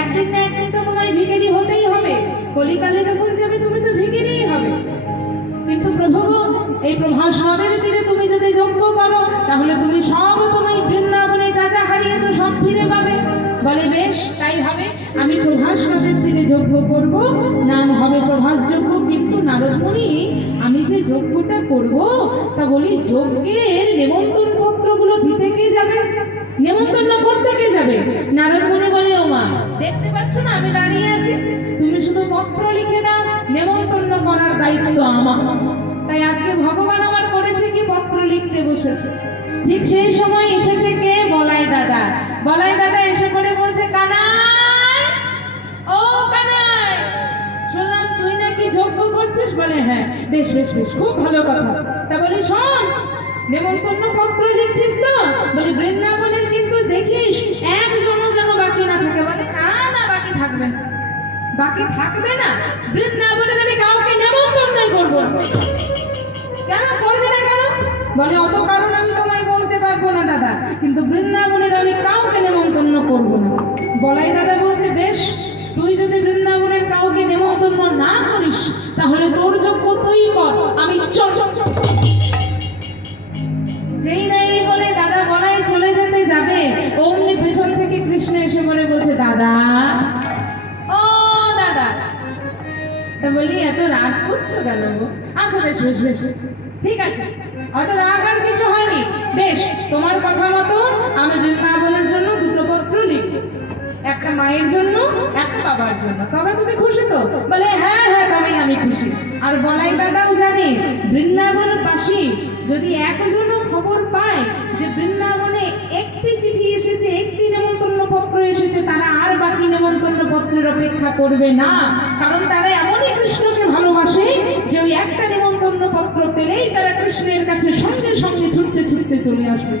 একদিন না একদিন তো তোমায় ভিখারি হতেই হবে, কলিকালে যখন যাবে তুমি তো ভিখারিই হবে। প্রভাস নদের তীরে তুমি যদি যজ্ঞ করো তাহলে তুমি সব তুমি বৃন্দাবনে যা যা হারিয়েছো সব ফিরে পাবে। বলে বেশ তাই হবে, আমি প্রভাস নদের তীরে যজ্ঞ করব, নাম হবে প্রভাস যজ্ঞ। কিন্তু নারদ মুনি আমি যে যজ্ঞটা করব তা বলি যজ্ঞের নেমন্তন্ন পত্রগুলো দিতে কে যাবে, নেমন্তন্ন করতে কে যাবে? নারদ মুনি বলে ও মা, দেখতে পাচ্ছ না আমি দাঁড়িয়ে আছি, তুমি শুধু পত্র লিখে দাও, নেমন্তন্ন করার দায়িত্ব আমার। তাই আজকে ভগবান আমার করেছে কি পত্র লিখতে বসেছে। ঠিক সেই সময় এসেছে কে? বলাই দাদা। বলাই দাদা এসে করে বলছে কানাই, ও কানাই, শুনলাম তুই নাকি যজ্ঞ করছিস। বলে হ্যাঁ। বেশ বেশ বেশ, খুব ভালো কথা। তা বলি শোন, নেমন্তন্ন পত্র লিখছিস তো? বলি বৃন্দাবনের কিন্তু দেখিস একজনও যেন বাকি না থাকে। বলে না না, বাকি থাকবে না, বাকি থাকবে না। বৃন্দাবনের আমি কাউকে নেমন্তন্নই করবো না। কেন করবি না কেন? বলে অত কারণ আমি তোমায় বলতে পারবো না দাদা, কিন্তু বৃন্দাবনের আমি কাউকে নেমন্তন্ন করবো না। বলাই দাদা বলছে বেশ, তুই যদি বৃন্দাবনের কাউকে নেমন্তন্ন না করিস তাহলে তোর যোগ্য তুই কর, আমি চল। যেই নাই বলে দাদা বলাই চলে যেতে যাবে, অমনি পেছন থেকে কৃষ্ণ এসে পড়ে বলছে দাদা, ও দাদা। তা বলি এত রাগ করছো কেন গো? আচ্ছা বেশ বেশ বেশ, ঠিক আছে, অত রাগ আর কিছু হয়নি। বেশ, তোমার কথা মতো আমি বৃন্দাবনের জন্য দুটো পত্র লিখব, একটা মায়ের জন্য একটা বাবার জন্য। তবে তুমি খুশি তো? বলে হ্যাঁ হ্যাঁ, তবে আমি খুশি। আর বলাই দাদাও জানে বৃন্দাবনের পাশে যদি একজনও খবর পায় যে বৃন্দাবনে একটি চিঠি এসেছে, একটি নেমন্তন্ন পত্র এসেছে, তারা আর বাকি নেমন্তন্ন পত্রের অপেক্ষা করবে না। কারণ তারা এমনই কৃষ্ণকে ভালোবাসে যে ওই একটা নেমন্তন্ন পত্র পেলেই তারা কৃষ্ণের কাছে সঙ্গে সঙ্গে ছুটতে ছুটতে চলে আসবে।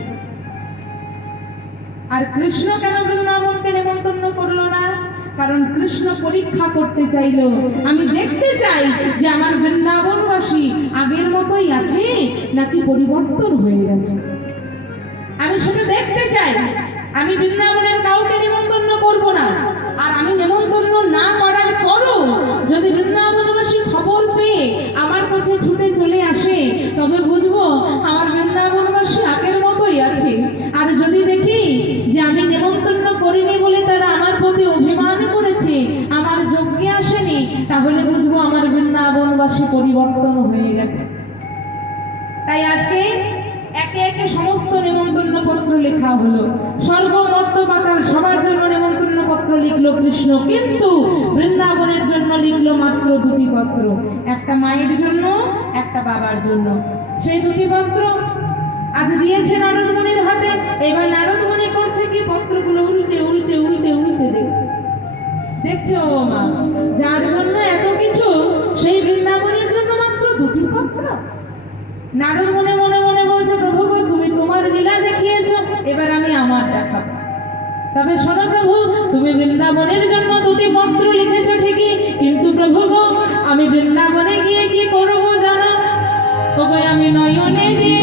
আর কৃষ্ণ কেন বৃন্দাবনকে নেমন্তন্ন করলো না? কারণ কৃষ্ণ পরীক্ষা করতে চাইল, আমি দেখতে চাই যে আমার বৃন্দাবনবাসী আগের মতোই আছে নাকি পরিবর্তন হয়ে গেছে। আমি শুধু দেখতে চাই। আমি বৃন্দাবনের কাউকে নেমন্তন্ন করব না। আর আমি নেমন্তন্ন না করার পরও যদি বৃন্দাবনবাসী খবর পেয়ে আমার কাছে ছুটে চলে আসে, তবে বুঝবো আমার বৃন্দাবনবাসী আগের মতোই আছে। আর যদি দেখি যে আমি নেমন্তন্ন করিনি বলে তারা আমার প্রতি অভিমান করেছে, আমার যজ্ঞে আসেনি, তাহলে বুঝবো আমার বৃন্দাবনবাসী পরিবর্তন হয়ে গেছে। তাই আজকে একে একে সমস্ত নেমন্তন্ন পত্র লেখা হলো। স্বর্গ মর্ত পাতাল সবার জন্য নেমন্তন্ন পত্র লিখলো কৃষ্ণ, কিন্তু বৃন্দাবনের জন্য লিখলো মাত্র দুটি পত্র, একটা মায়ের জন্য একটা বাবার জন্য। সেই দুটি পত্র আজ দিয়েছে নারদ মুনির হাতে। এবার নারদ মুনি করছে কি, পত্রগুলো উল্টে উল্টে উল্টে উল্টে দেখছে। দেখছে ও মা, যার জন্য এত কিছু সেই বৃন্দাবনের জন্য মাত্র দুটি পত্র। নারদ মনে মনে মনে বলছে প্রভু গো, তুমি তোমার লীলা দেখিয়েছ, এবার আমি আমার দেখাবো। তবে শোনো প্রভু, তুমি বৃন্দাবনের জন্য দুটি পত্র লিখেছ ঠিকই, কিন্তু প্রভু গো আমি বৃন্দাবনে গিয়ে কি করবো জানো? ওগো আমি নয়নে দিয়ে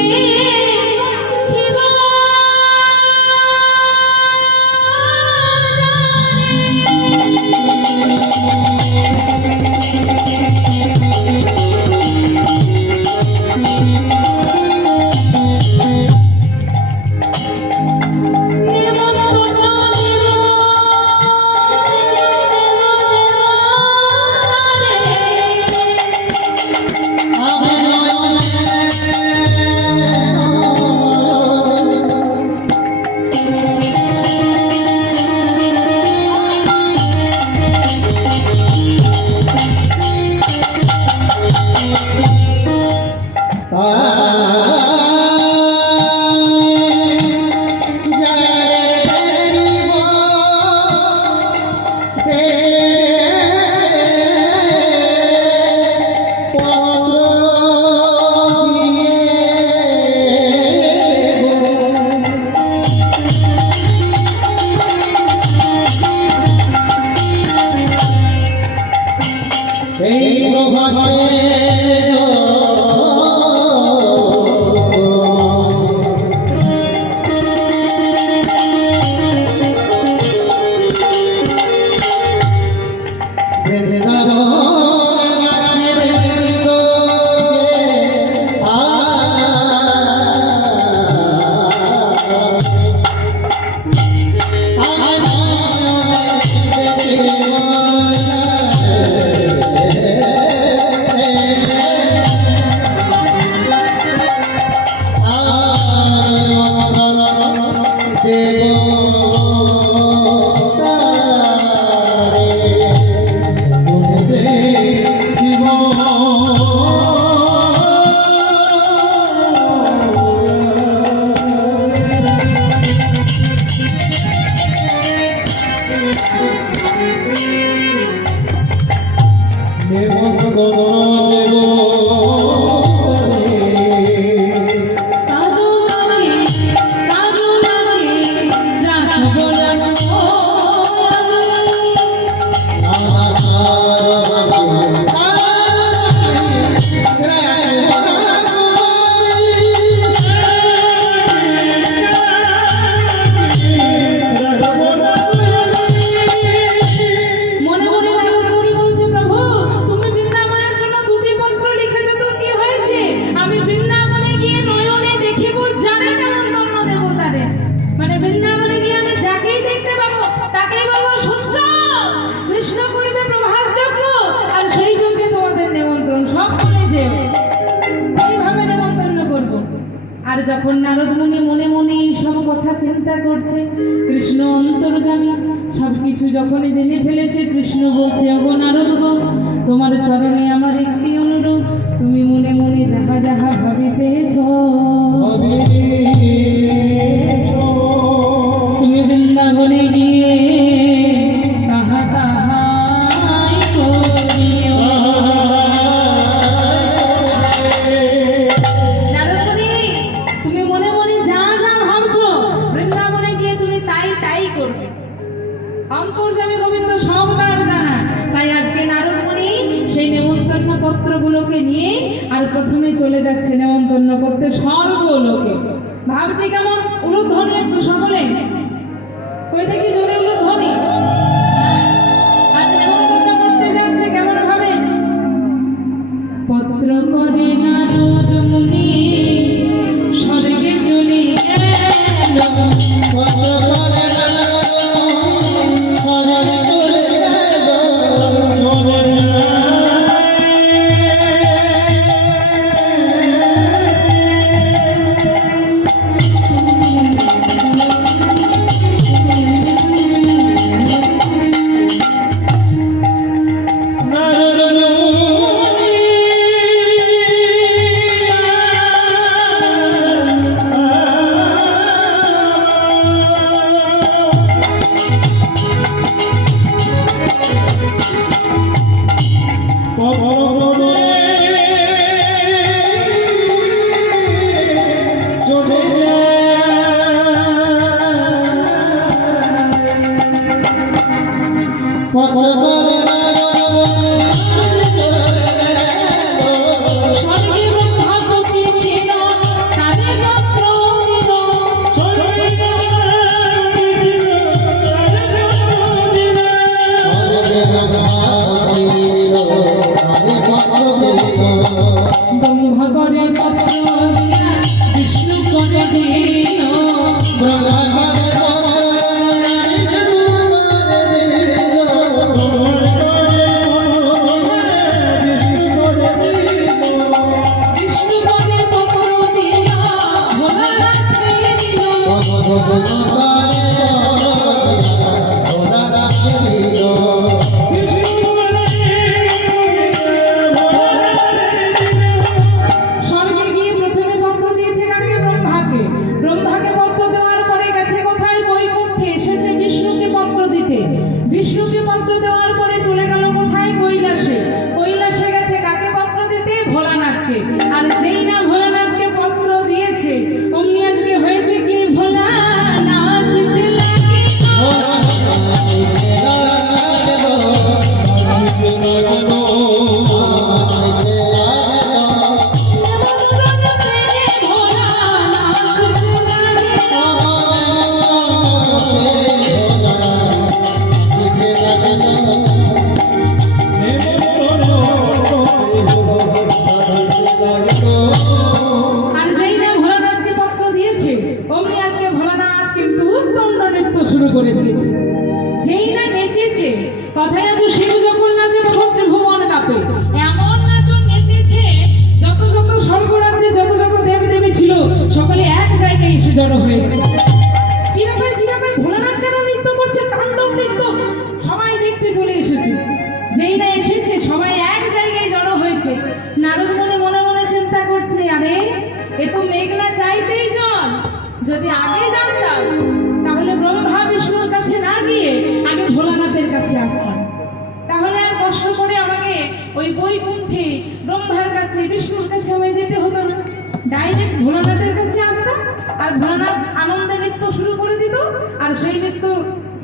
যখন নারদ মুনি মনে মনে এই সব কথা চিন্তা করছে, কৃষ্ণ অন্তর্যামী সবকিছু যখনই জেনে ফেলেছে, কৃষ্ণ বলছে, ওগো নারদ গো, তোমার চরণে আমার একটি অনুরোধ, তুমি মনে মনে যাহা যাহা ভাবিতেছ তুমি বৃন্দাবনে গিয়ে তাহা তাহাই করিও। নারদমুনি, তুমি মনে মনে যা যা ভাবছো বৃন্দাবনে গিয়ে তুমি তাই তাই করবে। অন্তর্যামী গোবিন্দ সব তার জানা। তাই আজকে নারদমুনি সেই নেমন্তন্ন পত্রগুলোকে নিয়ে আর প্রথমে চলে যাচ্ছে নেমন্তন্ন করতে স্বর্গলোকে। ভাবটি কেমন? উলুধ্বনি একটু সকলে কই দেখি, জোরে উলুধ্বনি। আজ নেমন্তন্ন করতে যাচ্ছে কেমন ভাবে? পত্র করে নারদ মুনি স্বর্গে চলে গেল, স্বর্গে ব্রহ্মাপতি ছিল, তারে পত্র দিল। ব্রহ্মা করে পত্র দিয়া বিষ্ণু করে দিল, বিষ্ণু করে পত্র দিয়া ভোলানাথ দিয়ে দিল। স্বর্গে গিয়ে প্রথমে পত্র দিয়েছে কাকে? ব্রহ্মাকে। ব্রহ্মাকে পত্র দেওয়ার পরে গেছে কোথায়? বৈকুণ্ঠে। এসেছে বিষ্ণুকে পত্র দিতে। বিষ্ণুকে পত্র দেওয়ার পরে চলে গেল কোথায়? কৈলাসে। কৈলাসে গেছে কাকে পত্র দিতে? ভোলানাথকে। আর যেই না ভোলানাথকে পত্র দিয়েছে, অমনি আজকে হয়েছে কি? ভোলা নাচতে লাগে, ভোলা নাচতে লাগে। আর যেই না ভোলানাথকে পত্র দিয়েছে, অমনি আজকে ভোলানাথ কিন্তু দণ্ড নৃত্য শুরু করে দিয়েছে। যেই না নেচেছে, কথায় আছে শিব যখন নাচে তখন ত্রিভুবন কাঁপে। এমন নাচন নেচেছে, যত যত স্বর্গরাজ্যে যত যত দেবদেবী ছিল সকলে এক জায়গায় এসে জড়ো হয়ে গেল। কি ব্যাপার, কি ব্যাপার? ভোলানাথ কেন নৃত্য করছে? তাণ্ডব নৃত্য। সবাই দেখতে চলে এসেছে। যেই না এসেছে, সবাই এক জায়গায় জড়ো হয়েছে। নারদ মুনি মনে মনে চিন্তা করছে, আরে এ তো মেঘনা চাইতেই জল। যদি আগে জানতাম তাহলে ব্রহ্মা বিষ্ণুর কাছে না গিয়ে আগে ভোলানাথের কাছে আসতাম। তাহলে আর কষ্ট করে আমাকে ওই বৈকুণ্ঠে ব্রহ্মার কাছে বিষ্ণুর কাছে হয়ে যেতে হতো না। ডাইরেক্ট ভোলানাথের কাছে আসতাম, আর ভোলানাথ আনন্দে নৃত্য শুরু করে দিত, আর সেই নৃত্য,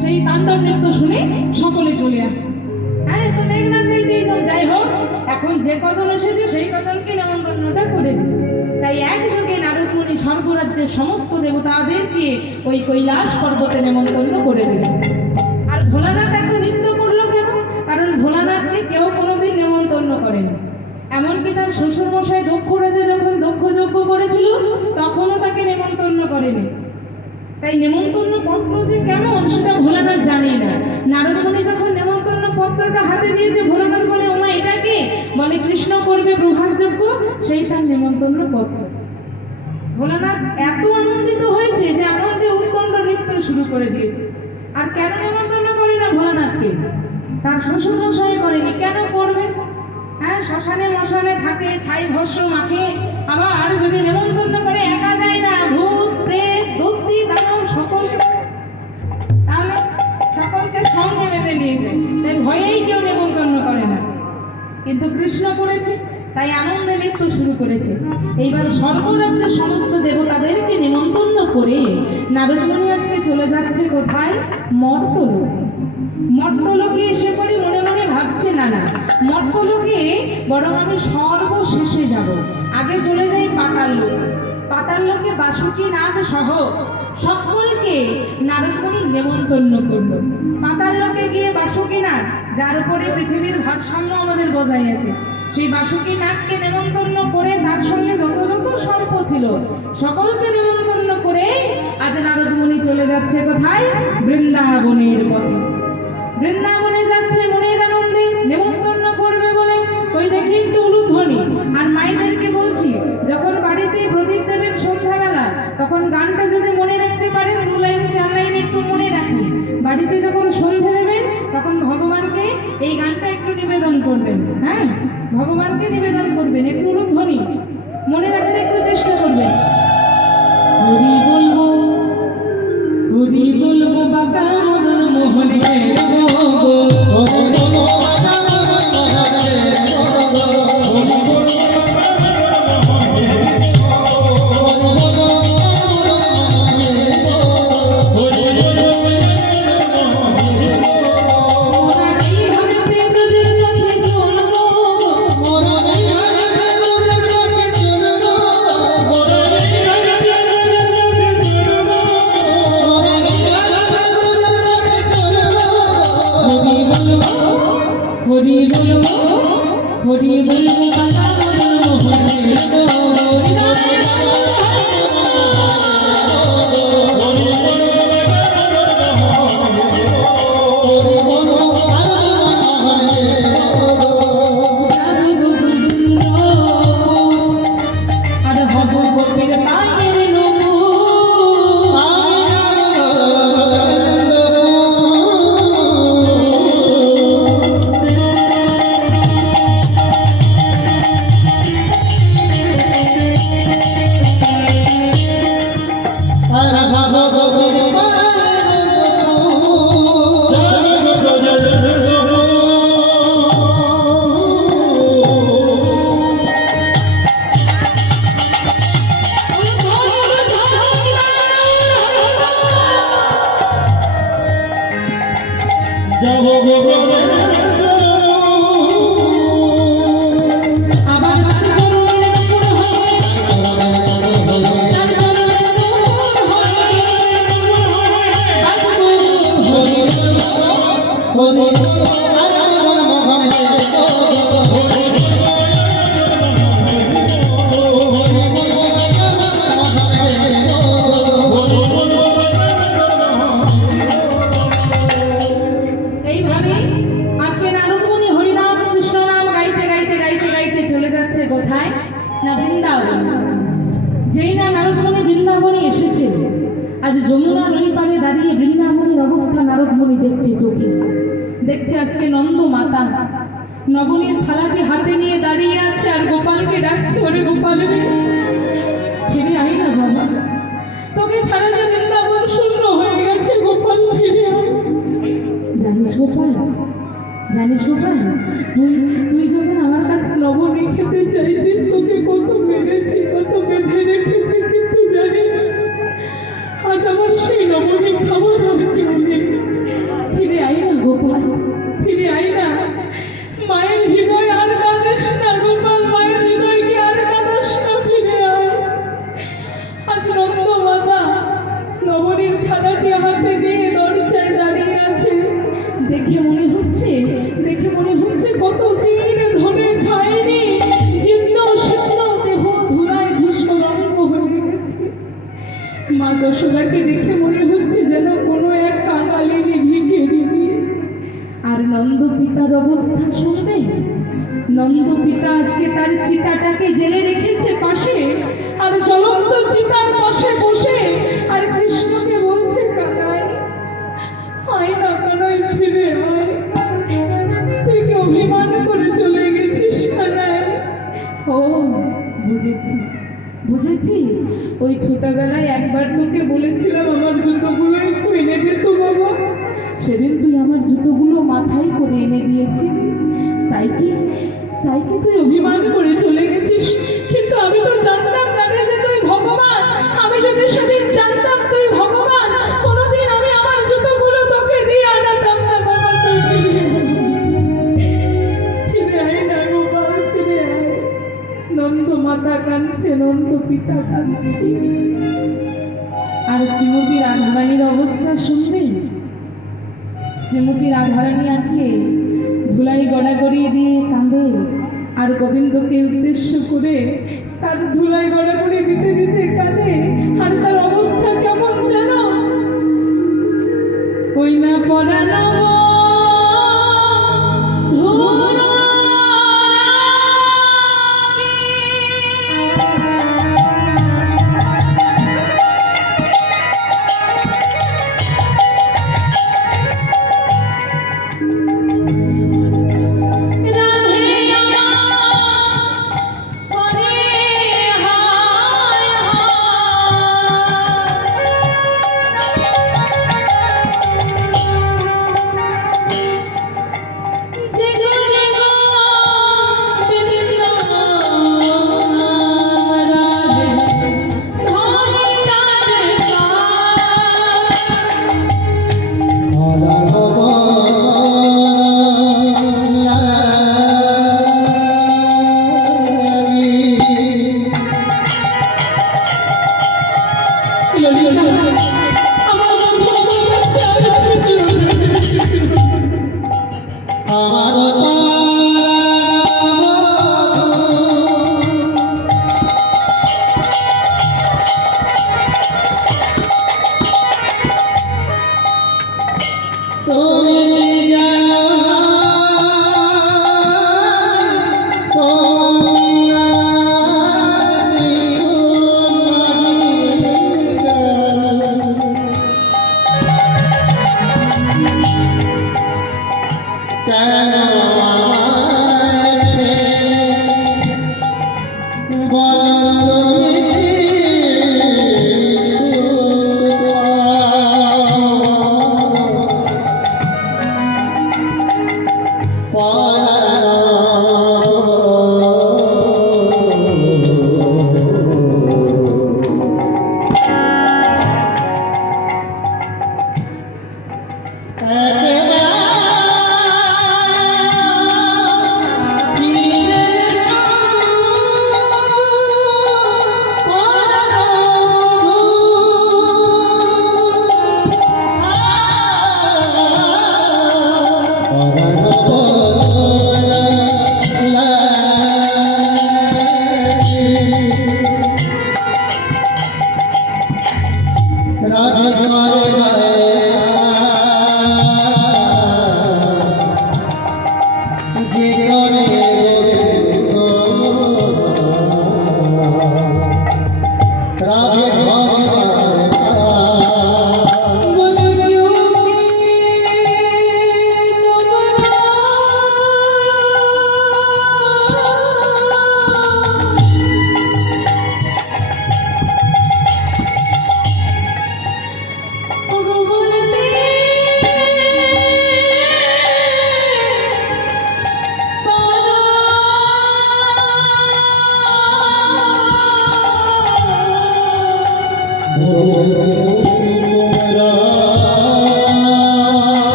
সেই তাণ্ডব নৃত্য শুনে সকলে চলে আসত। হ্যাঁ, তো মেঘনা চাইতেই জল। যাই হোক, এখন যে কজন এসেছে সেই কজনকে নেমন্তন্নটা করে দিল। তাই একযোগে নারদ মুনি স্বর্গরাজ্যের সমস্ত দেবতাদেরকে ওই কৈলাস পর্বতে নেমন্তন্ন করে দিল। আর ভোলানাথ এত নৃত্য করলো কেন? কারণ ভোলানাথকে কেউ কোনোদিন নেমন্তন্ন করেনি। এমনকি তার শ্বশুর মশাই দক্ষ রাজা যখন দক্ষ যজ্ঞ করেছিল, তখনও তাকে নেমন্তন্ন করেনি। তাই নেমন্তন্ন পত্র যে কেমন সেটা ভোলানাথ জানে না। নারদ মুনি যখন নেমন্তন্ন পত্রটা হাতে দিয়েছে, ভোলানাথ বলে, ওমা এটা কে? বলে, কৃষ্ণ করবে প্রভাস যজ্ঞ, সেই তার নেমন্তন্ন পত্র। ভোলানাথ এত আনন্দিত হয়েছে যে আনন্দে উৎকণ্ঠ নৃত্য শুরু করে দিয়েছে। আর কেন নেমন্তন্ন করে না ভোলানাথকে? তার শ্বশুর মশাই করেনি, কেন করবে? হ্যাঁ, শ্মশানে মশানে থাকে, ছাই ভস্য মাখে, আবার যদি নেমন্তন্ন করে একা যায় না, ভূত প্রেত দত্তি দানব সকলকে, তাহলে সকলকে সঙ্গে বেঁধে নিয়ে যায়। তাই ভয়েই কেউ নেমন্তন্ন করে না, কিন্তু কৃষ্ণ করেছে, তাই আনন্দে নৃত্য শুরু করেছে। এইবার সর্বরাজ্যের সমস্ত দেবতাদেরকে নেমন্তন্ন করে নারদমণি আজকে চলে যাচ্ছে কোথায়? মর্তলোকে। মর্তলোকে এসে পরে মনে মনে ভাবছে, না না, মর্তলোকে বরং আমি সর্বশেষে যাব, আগে চলে যাই পাতাল লোক। পাতাল লোকে বাসুকী নাগ সহ সকলকে নারদমণি নেমন্তন্ন করলো। পাতাল লোকে গিয়ে বাসুকী নাগ, যার উপরে পৃথিবীর ভারসাম্য আমাদের বজায় আছে, সেই বাসুকী নাগকে নেমন্তন্ন করে তার সঙ্গে যত যত সর্প ছিল সকলকে নেমন্তন্ন করে আজ নারদমণি চলে যাচ্ছে কোথায়? বৃন্দাবনের পথে। বৃন্দাবনে যাচ্ছে মনের আনন্দে, নেমন্তন্ন করবে বলে। ওই দেখি একটু উলুধ্বনি। আর মায়েদেরকে বলছি, যখন বাড়িতে প্রদীপ দেবেন সন্ধ্যাবেলা, তখন গানটা যদি মনে রাখতে পারেন, 2 লাইন 4 লাইন একটু মনে রাখুন। বাড়িতে যখন সন্ধে দেবেন, তখন ভগবানকে এই গানটা একটু নিবেদন করবেন। হ্যাঁ, ভগবানকে নিবেদন করবেন, একটু উলুধ্বনি মনে রাখার একটু চেষ্টা করবেন। হরি বলবো, হরি বলবো বাবা মদন মোহনের গো, হরি বলবো বাবা মদন মোহনের গো, হরি বলবো হরি বলবো বাবা মদন মোহনের গো, হরি আর হব গোপীর পায়ের নবু। কোথায়? না বৃন্দাবন। যেই না নারদমণি বৃন্দাবনে এসেছে, আজ যমুনার ওই পারে দাঁড়িয়ে বৃন্দাবনের অবস্থা নারদমণি দেখছে চোখে। দেখছে আজকে নন্দ মাতা নবনীর থালাটি হাতে নিয়ে দাঁড়িয়ে আছে আর গোপালকে ডাকছে, ওরে গোপাল রে, ফিরে আই না বাবা, তোকে ছাড়া যে বৃন্দাবন শূন্য হয়ে গেছে, গোপাল ফিরে আয়। জানিস গোপাল, জানিস গোপাল, তুই যখন আমার কাছে লবণে খেতে চাইতিস, তোকে কত মেরেছি, কত বেঁধে রেখেছি, কিন্তু জানিস আজ আমার সেই লবণে খাবার আর কেউ নেই। ফিরে আই না গোপাল, ফিরে আই না। মায়ের হৃদয় আর কাঁদিস না গোপাল, মায়ের হৃদয়কে আর কাঁদিস না, ফিরে আয়। আজ নন্দ মাতা লবণের থালাটি হাতে নিয়ে দরজায় দাঁড়িয়ে আছে। দেখে মনে হচ্ছে কতদিন ধরে খায়নি, জীর্ণ শীর্ণ দেহ ধুলায় ধূসর রঙ্গ হয়ে গেছে। মা যশোদাকে দেখে মনে হচ্ছে যেন কোনো এক কাঙালিনী ভিখিরি। আর নন্দ পিতার অবস্থা শুনবে। নন্দ পিতা আজকে তার চিতাটাকে জেলে রেখেছে পাশে, আর জ্বলন্ত চিতা ও বুঝেছি বুঝেছি, ওই ছোটবেলায় একবার তোকে বলেছিলাম আমার জুতোগুলো একটু এনে দে তো বাবা, সেদিন তুই আমার জুতোগুলো মাথায় করে এনে দিয়েছিস, তাই কি তুই অভিমান করে চলে গেছিস? কিন্তু আমি তো জানতাম না রে যে তুই ভগবান। আমি যদি সেদিন জানতাম তুই ভগবান, কোনোদিন আমি আমার জুতোগুলো তোকে দিয়ে আনাতাম না বাবা। তুই ফিরে আয় না গোপাল, ফিরে আয়। নন্দ মাতা কাঁদছে, নন্দ পিতা কাঁদছে। আর শ্রীমতী রাধারানীর অবস্থা শুনবেন? শ্রীমতী রাধারানী আজকে ধুলাই গড়াগড়িয়ে দিয়ে কাঁদে, আর গোবিন্দকে উদ্দেশ্য করে তার ধুলাই গড়াগড়ি দিতে দিতে কাঁদে। আর তার অবস্থা কেমন যেন, ওই না পড়ানো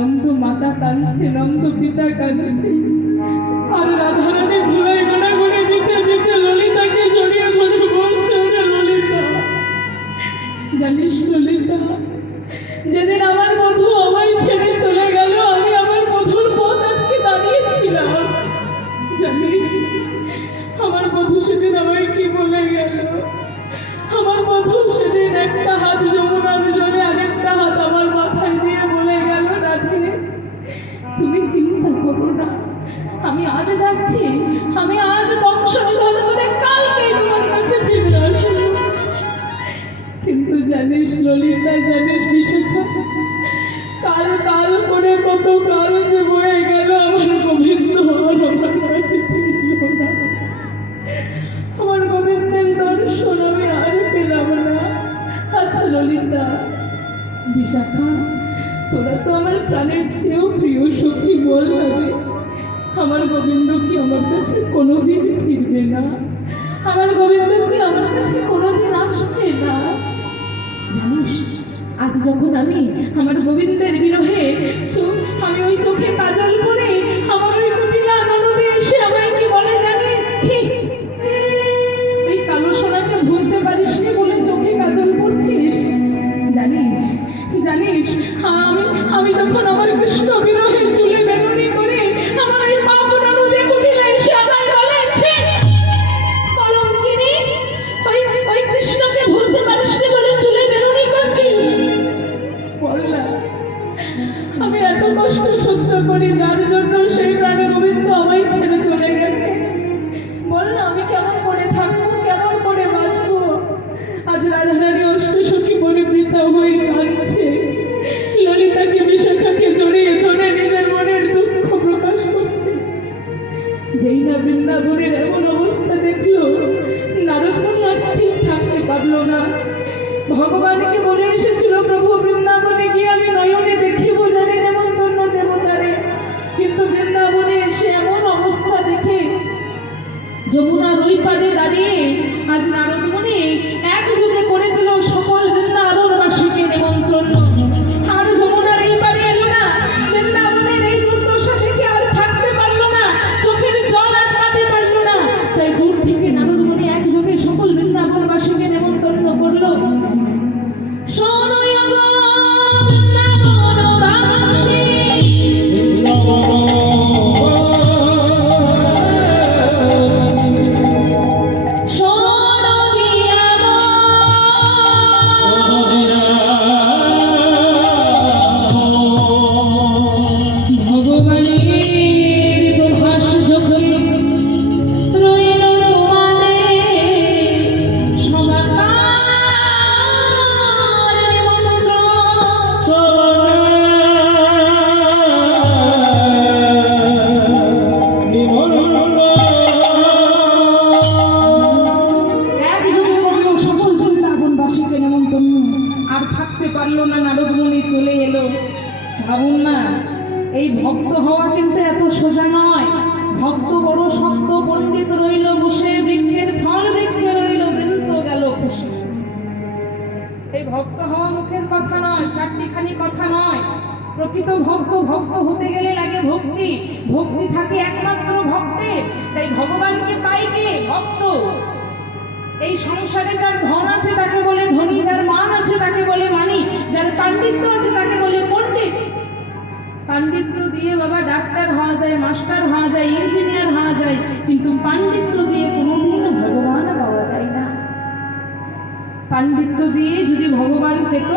নন্দ মাতা কাঁদছে, নন্দ পিতা কাঁদছে, আর রাধারানী ধুলাই গোনাগুনি দিতে দিতে ললিতাকে জড়িয়ে ধরে বলছে, ওরে ললিতা, জানিস ললিতা, যেদিন আমার বধূ আমায় ছেড়ে চলে গেল, আমি আমার বধূর পথ আটকে দাঁড়িয়েছিলাম। জানিস আমার বধূ সেদিন আমায় কি বলে গেল? আমার বধূ সেদিন একটা হাত যমুনার জলে আরেকটা হাত আমার মাথায় দিয়ে বলে গেল, রাধে তুমি চিন্তা করো না, আমি আজ যাচ্ছি, আমি আজ বংশ নিধন করে কালকেই তোমার কাছে ফিরে আসবো। কিন্তু জানিস ললিতা, জানিস বিশাখা, কাল কাল করে কত কাল যে বয়ে গেল, আমার গোবিন্দ আর আমার কাছে ফিরল না। আমার গোবিন্দের দর্শন আমি আর পেলাম না। আচ্ছা ললিতা, বিশাখা, তোরা তো আমার প্রাণের চেয়েও প্রিয় সখী, বল না রে, আমার গোবিন্দ কি আমার কাছে কোনোদিন ফিরবে না? আমার গোবিন্দ কি আমার কাছে কোনোদিন আসবে না? জানিস আজ যখন আমি আমার গোবিন্দের বিরহে আমি ওই চোখে কাজল পরে আমার ওই কুটিলা ননদে এসে আমায় কি বলে জানিস? ছি, এই কালো সোনাকে ভুলতে পারিস নি বলে চোখে কাজল পরছিস। জানিস জানিস আমি যখন আমার কৃষ্ণ বিরহে চুলে বেরুনি করে আমার ওই পাপ ননদে কুটিলা এসে আমায় বলেছে, কলঙ্কিনী, ওই কৃষ্ণকে ভুলতে পারিস নি বলে চুলে বেরুনি করছিস। বললা আমি এত কষ্ট সহ্য করি, যার জন্য সেই প্রাণে গোবিন্দ আমায় ছেড়ে চলে গেছে। বললা আমি কেমন করে থাকবো, কেমন করে বাঁচবো? আজ রাধারানী অষ্টসখী পরিবৃতা হয়ে কাঁদছে, ললিতাকে বিশাখাকে জড়িয়ে ধরে নিজের মনের দুঃখ প্রকাশ করছে। যেই না বৃন্দাবনের এমন অবস্থা দেখলো, নারদ মুনি আর স্থির থাকতে পারলো না। ভগবানকে বলে এসেছিল, প্রভু বৃন্দাবনে গিয়ে আমি নয়নে দেখিব জানি নেমন্তন্ন দেবতারে, কিন্তু বৃন্দাবনে এসে এমন অবস্থা দেখে যমুনার ওই পাড়ে দাঁড়িয়ে আজ নারদ মুনি একযোগে করে দিল সকল বৃন্দাবনবাসীকে নেমন্তন্ন। আর যমুনার এই পাড়ে এলো না, বৃন্দাবনের এই দুর্দশা থেকে আর থাকতে পারলো না, চোখের জল আটকাতে পারলো না, তাই দূর থেকে নারদ মুনি একযোগে সকল বৃন্দাবনবাসীকে নেমন্তন্ন করলো। ভাবুন না, এই ভক্ত হওয়া কিন্তু এত সোজা নয়। ভক্ত বড় শক্ত, পণ্ডিত রইল বসে, বৃক্ষের ফল বৃক্ষে রইল, বৃন্ত গেল খুশি। এই ভক্ত হওয়া মুখের কথা নয়, চারটিখানি কথা নয়। প্রকৃত ভক্ত হতে গেলে লাগে ভক্তি, ভক্তি থাকে একমাত্র ভক্তে। তাই ভগবানকে পাই কে? ভক্ত। এই সংসারে যার ধন আছে তাকে বলে ধনী, যার মান আছে তাকে বলে মানি, যার পাণ্ডিত্য আছে তাকে বলে পণ্ডিত। পাণ্ডিত্য দিয়ে বাবা ডাক্তার হওয়া যায়, মাস্টার হওয়া যায়, ইঞ্জিনিয়ার হওয়া যায়, কিন্তু পাণ্ডিত্য দিয়ে কোনোদিন ভগবান পাওয়া যায় না। পাণ্ডিত্য দিয়ে যদি ভগবান পেত,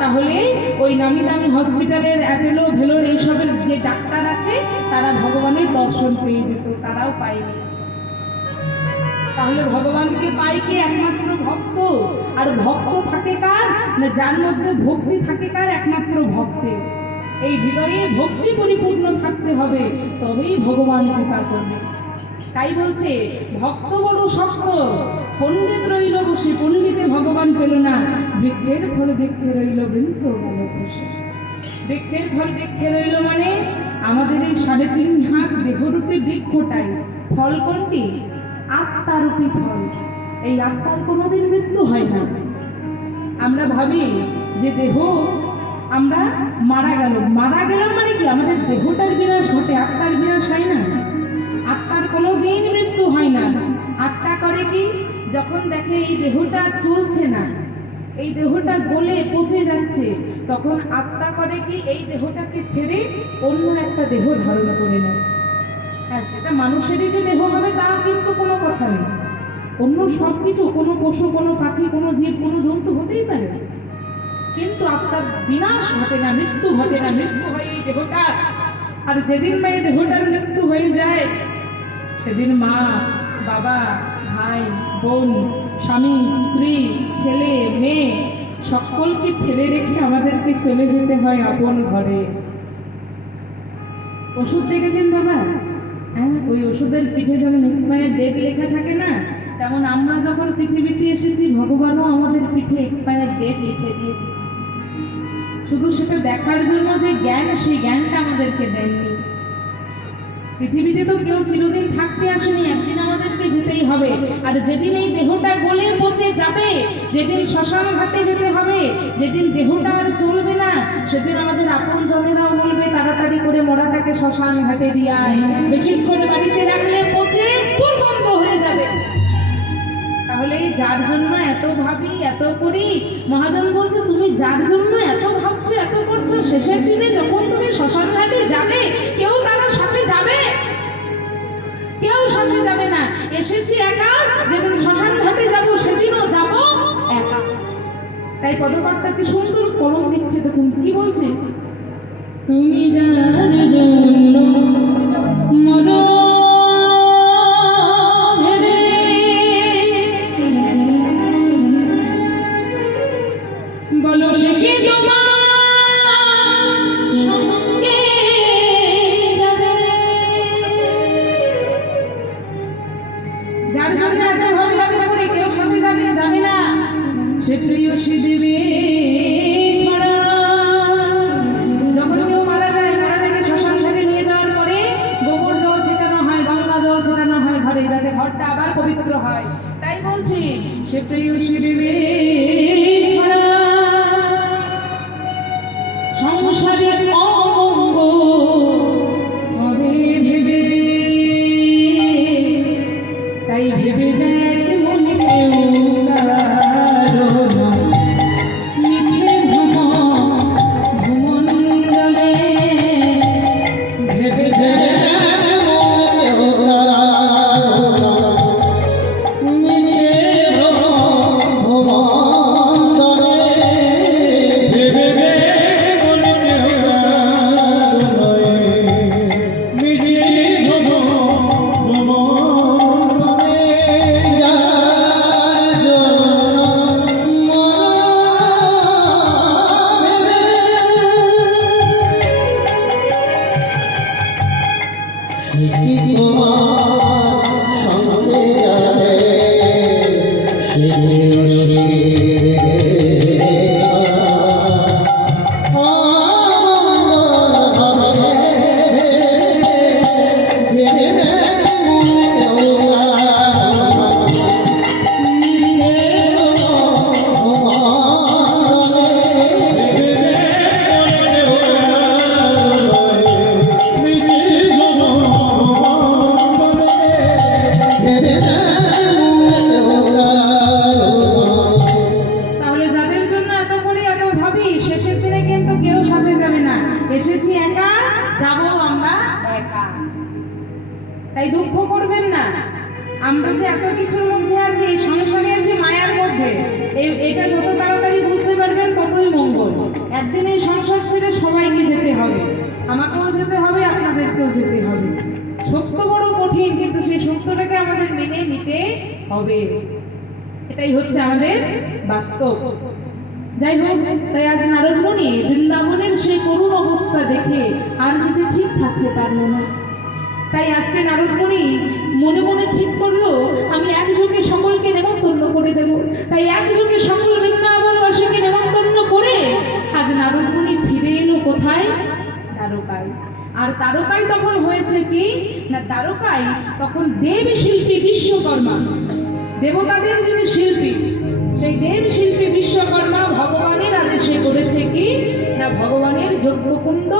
তাহলে ওই নামি দামি হসপিটালের অ্যাপেলো ভেলোর এইসবের যে ডাক্তার আছে তারা ভগবানের দর্শন পেয়ে যেত, তারাও পায়নি। তাহলে ভগবানকে পাই কে? একমাত্র ভক্ত। আর ভক্ত থাকে কার না? যার মধ্যে ভক্তি থাকে কার? একমাত্র ভক্তের। এই হৃদয়ে ভক্তি পরিপূর্ণ থাকতে হবে, তবেই ভগবান কৃপা করবে। তাই বলছে ভক্ত বড় শক্ত, পণ্ডিত রইল বসে, পণ্ডিতে ভগবান পেল না, বৃক্ষের ফল বৃক্ষে রইল, বৃন্ত গেল খুশি। বৃক্ষের ফল বৃক্ষে রইল মানে আমাদের এই 3.5 হাত দেহরূপী বৃক্ষটাই। ফল কোনটি? আত্মারূপী ফল। এই আত্মার কোনোদিন মৃত্যু হয় না। আমরা ভাবি যে দেহ আমরা মারা গেলাম মানে কি আমাদের দেহটার বিনাশ ঘটে, আত্মার বিনাশ হয় না। আত্মার কোনো দিন মৃত্যু হয় না। আত্মা করে কি, যখন দেখে এই দেহটা চলছে না, এই দেহটা গলে পচে যাচ্ছে, তখন আত্মা করে কি এই দেহটাকে ছেড়ে অন্য একটা দেহ ধারণ করে নেয়। হ্যাঁ, সেটা মানুষেরই যে দেহ হবে তা কিন্তু কোনো কথা নেই। অন্য সব কিছু, কোনো পশু, কোনো পাখি, কোনো জীব, কোনো জন্তু হতেই পারে, কিন্তু আত্মার বিনাশ ঘটে না, মৃত্যু ঘটে না। মৃত্যু হয় এই দেহটার। আর যেদিন এই দেহটার মৃত্যু হয়ে যায়, সেদিন মা, বাবা, ভাই, বোন, স্বামী, স্ত্রী, ছেলে, মেয়ে সকলকে ফেলে রেখে আমাদেরকে চলে যেতে হয় আপন ঘরে। ওষুধ দেখেছেন বাবা? হ্যাঁ, ওই ওষুধের পিঠে যেমন এক্সপায়ার ডেট লেখা থাকে না, তেমন আমরা যখন পৃথিবীতে এসেছি ভগবানও আমাদের পিঠে এক্সপায়ার ডেট লিখে দিয়েছে। শুধু সেটা দেখার জন্য যে জ্ঞান, সেই জ্ঞানটা আমাদেরকে দেননি। পৃথিবীতে তো কেউ চিরদিন থাকতে আসেনি, একদিন আমাদেরকে যেতেই হবে। আর যেদিন এই দেহটা গলে পচে যাবে, যেদিন শ্মশান ঘাটে যেতে হবে, যেদিন দেহটা আর চলবে না, সেদিন আমাদের আপন জনেরাও বলবে তাড়াতাড়ি করে মরাটাকে শ্মশান ঘাটে দিয়ে আয়, বেশিক্ষণ বাড়িতে রাখলে পচে দুর্গন্ধ হয়ে যাবে। তাহলে যার জন্য এত ভাবি, এত করি, মহাজন বলছে তুমি যার জন্য এত ভাবছো, এত করছো, শেষের দিনে যখন তুমি শ্মশান ঘাটে যাবে, কেউ তার সাথে যাবে? কেউ সাথে যাবে না। এসেছি একা, যেদিন শ্মশান ঘাটে যাব সেদিনও যাব একা। তাই পদকর্তা কি সুন্দর কলম দিচ্ছে, দেখুন কি বলছে, তুমি যার জন্য মরো ভেবে, বলো সে কি তোমার সঙ্গে যাবে? যার জন্য এত ভাবি এত করে কেউ সাথে যাবে যাবে না, সে প্রেয়সী দেবে ছড়া। যখন কেউ মারা যায়, মারাটাকে শ্মশান ঘাটে নিয়ে যাওয়ার পরে গোবর জল ছেটানো হয়, গঙ্গা জল ছেটানো হয় ঘরে, যাতে ঘরটা আবার পবিত্র হয়। তাই বলছি, সে প্রেয়সী দেবে ছড়া, সংসারের অঙ্গ হবে ভেবে। তাই ভেবে দেখ মনে কেউ কারো নয়, মিছে ভুমণ্ডলে ভেবে দেখ তাই দুঃখ করবেন না। আমরা যে এত কিছুর মধ্যে আছি, সংসারে আছি মায়ার মধ্যে, এটা যত তাড়াতাড়ি বুঝতে পারবেন ততই মঙ্গল। একদিন এই সংসার ছেড়ে সবাইকে যেতে হবে, আমাকেও যেতে হবে, আপনাদেরকেও যেতে হবে। সত্য বড় কঠিন, কিন্তু সেই সত্যটাকে আমাদের মেনে নিতে হবে। এটাই হচ্ছে আমাদের বাস্তব। যাই হোক, তাই আজ নারদ মুনি বৃন্দাবনের সেই করুণ অবস্থা দেখে আর নিজে ঠিক থাকতে পারলো না। তাই আজকে নারদ মুনি মনে মনে ঠিক করলো, আমি একযোগে সকলকে নেমন্তন্ন করে দেব। তাই একযোগে সকল বৃন্দাবনবাসীকে নেমন্তন্ন করে আজ নারদ মুনি ফিরে এলো কোথায়? দ্বারকায়। আর দ্বারকায় তখন হয়েছে কি না, দ্বারকায় তখন দেব শিল্পী বিশ্বকর্মা, দেবতাদের যিনি শিল্পী, সেই দেব শিল্পী বিশ্বকর্মা ভগবানের আদেশে করেছে কি না ভগবানের যজ্ঞকুণ্ড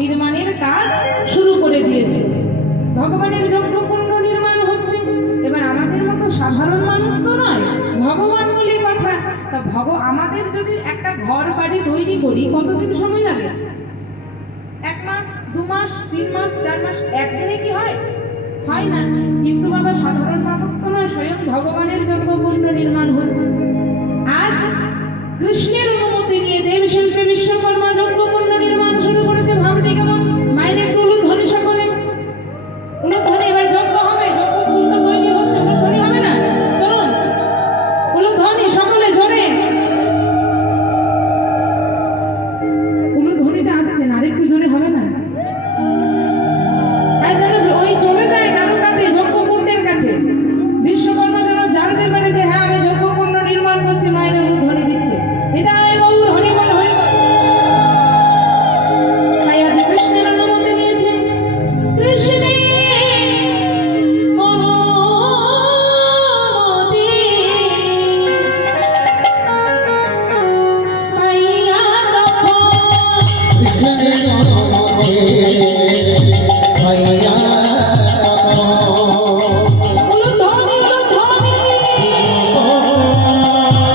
নির্মাণের কাজ শুরু করে দিয়েছে। ভগবানের যজ্ঞকুণ্ড নির্মাণ হচ্ছে। এবার আমাদের মতো সাধারণ মানুষ তো নয়, ভগবান বলে কথা। তা আমাদের যদি একটা ঘর বাড়ি তৈরি করি কতদিন সময় লাগে? 1 মাস, 2 মাস, 3 মাস, 4 মাস, একদিনে কি হয়? হয় না। কিন্তু বাবা সাধারণ মানুষ তো নয়, স্বয়ং ভগবানের যজ্ঞকুণ্ড নির্মাণ হচ্ছে। আজ কৃষ্ণের অনুমতি নিয়ে দেবশিল্পী বিশ্বকর্মা যজ্ঞকুণ্ড নির্মাণ শুরু করেছে। ভাবটি কেমন? মায়ের একটু উলুধ্বনি সকলে, উলুধ্বনি। এবার যজ্ঞ হবে, যজ্ঞকুণ্ড তৈরি হচ্ছে, উলুধ্বনি হবে না? চলুন উলুধ্বনি সকলে জোরে। উলুধ্বনিটা আসছে না, আরেকটু জোরে হবে না? তাই যেন ওই চলে যায় দ্বারকাতে যজ্ঞকুণ্ডের কাছে, বিশ্বকর্মা যেন জানতে পারে যে হ্যাঁ আমি যজ্ঞকুণ্ড নির্মাণ করছি, মায়ের উলুধ্বনি দিচ্ছে। হৃদয় গৌর হরি বল হরি বল। তাই আজ কৃষ্ণের অনুমতি নিয়েছে। কৃষ্ণের অনুমতি পাইয়া তখন উলুধ্বনি উলুধ্বনি বলি হরি হরি বল হরি বল হরি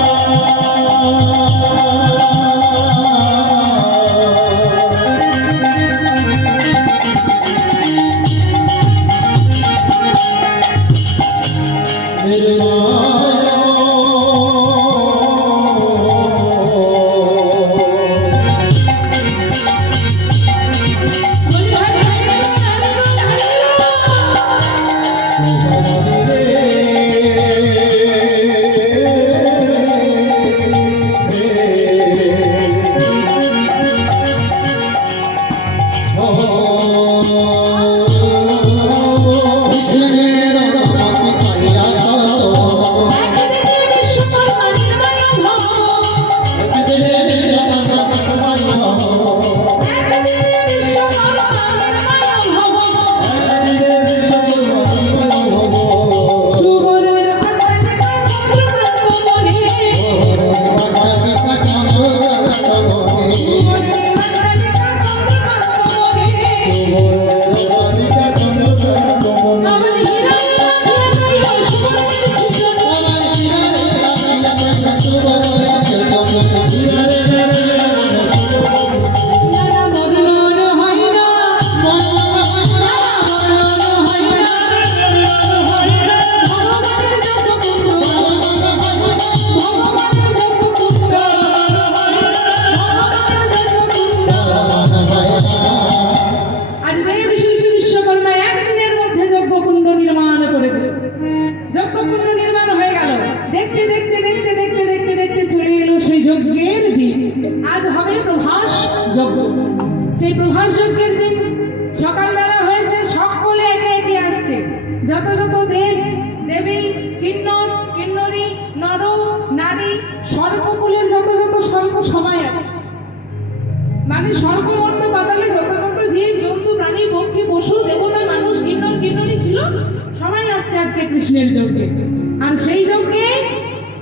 বল। একদিকে বিশ্বকর্মা নির্মাণ ভব, একদিকে বিশ্বকর্মা নির্মাণ ভব। সুবর্ণের আকাশে চন্দ্রকান্ত মণি, সুবর্ণের আকাশে চন্দ্রকান্ত মণি। আমার হীরা লাখিয়া সুবর্ণের নানা মরণ হয় না, মরণ হয় না। ভগবানের যজ্ঞকুণ্ড, ভগবানের যজ্ঞকুণ্ড, ভগবানের যজ্ঞকুণ্ড। আজ দেবশিল্পী বিশ্বকর্মা একদিনের মধ্যে যজ্ঞকুণ্ড নির্মাণ করে দিল। যজ্ঞকুণ্ড নির্মাণ হয়ে গেল। দেখতে দেখতে দেখতে দেখতে দেখতে দেখতে চলে এলো সেই যজ্ঞের দিন। আজ হবে প্রভাস যজ্ঞ। সেই প্রভাস যজ্ঞের দিন সকালবেলা হয়েছে, সকলে একে একে আসছে। যত যত দেব দেবী, কিন্নর কিন্নরী, নর নারী, সর্পকুলের যত যত সর্প সবাই আসছে। মানে সর্বমর্ত পাতালে যত যত জীব জন্তু প্রাণী পক্ষী পশু দেবতা মানুষ কিন্নর কিন্নরী ছিল সবাই আসছে আজকে কৃষ্ণের যজ্ঞে। আর সেই যজ্ঞে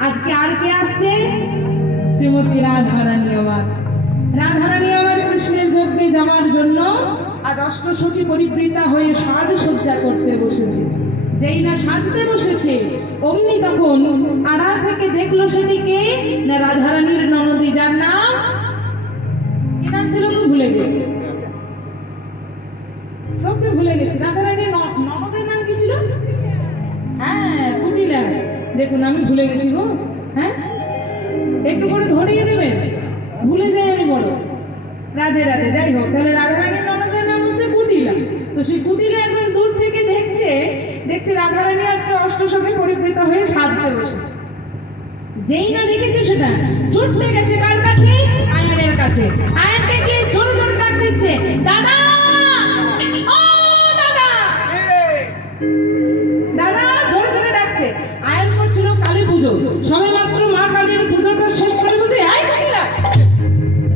আজকে আর কে আসছে? শ্রীমতী রাধারানী আমার। রাধারানী আমার কৃষ্ণের যজ্ঞে যাওয়ার জন্য আজ অষ্টসখী পরিবৃতা হয়ে সাজসজ্জা করতে বসেছে। যেই না সাজতে বসেছে অমনি তখন আড়াল থেকে দেখলো সেদিকে না রাধারানীর ননদী, যার নাম কি নাম ছিল তো ভুলে গেছি, সত্যি ভুলে গেছি। রাধারানীর ননদের নাম কি ছিল? হ্যাঁ কুটিলা। দেখুন আমি ভুলে গেছি গো। হ্যাঁ একটু করে ধরিয়ে দেবেন, ভুলে যাই আমি বলো। রাধে রাধে। যাই হোক, তাহলে রাধারানীর ননদের নাম হচ্ছে কুটিলা। তো সেই কুটিলা এখন দূর থেকে দেখছে রাধারানী আজকে অষ্টসখী পরিবৃত হয়ে সাজতে বসেছে। যেই না দেখেছে সেটা ছুটতে গেছে কার কাছে? আয়ানের কাছে। আয়ানকে গিয়ে জোরে জোরে ডাক দিচ্ছে, দাদা ও দাদা, দাদা জোরে জোরে ডাকছে। আয়ান করছিল কালী পুজো, সবে মাত্র মা কালীর পুজোটা শেষ করে বলছে, আয় কুটিলা,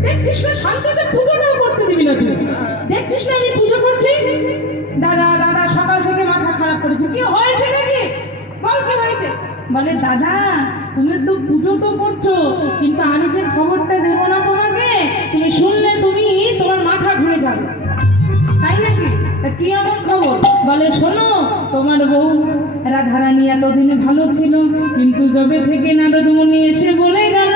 দেখছিস না শান্তিতে পুজোটাও করতে দিবি না তুই? দেখছিস না আমি পুজো করছি? দাদা দাদা সকাল থেকে মাথা খারাপ করেছে। কি হয়েছে নাকি? বল কি হয়েছে? বলে দাদা তুমি তো পুজো তো করছো, কিন্তু আমি যে খবরটা দেবো না তোমাকে, তুমি শুনলে তুমি তোমার মাথা ঘুরে যাবে। তাই নাকি? তা কি এমন খবর? বলে শোনো, তোমার বউ রাধারানী এতদিনে ভালো ছিল, কিন্তু যবে থেকে নারদ মুনি এসে বলে গেল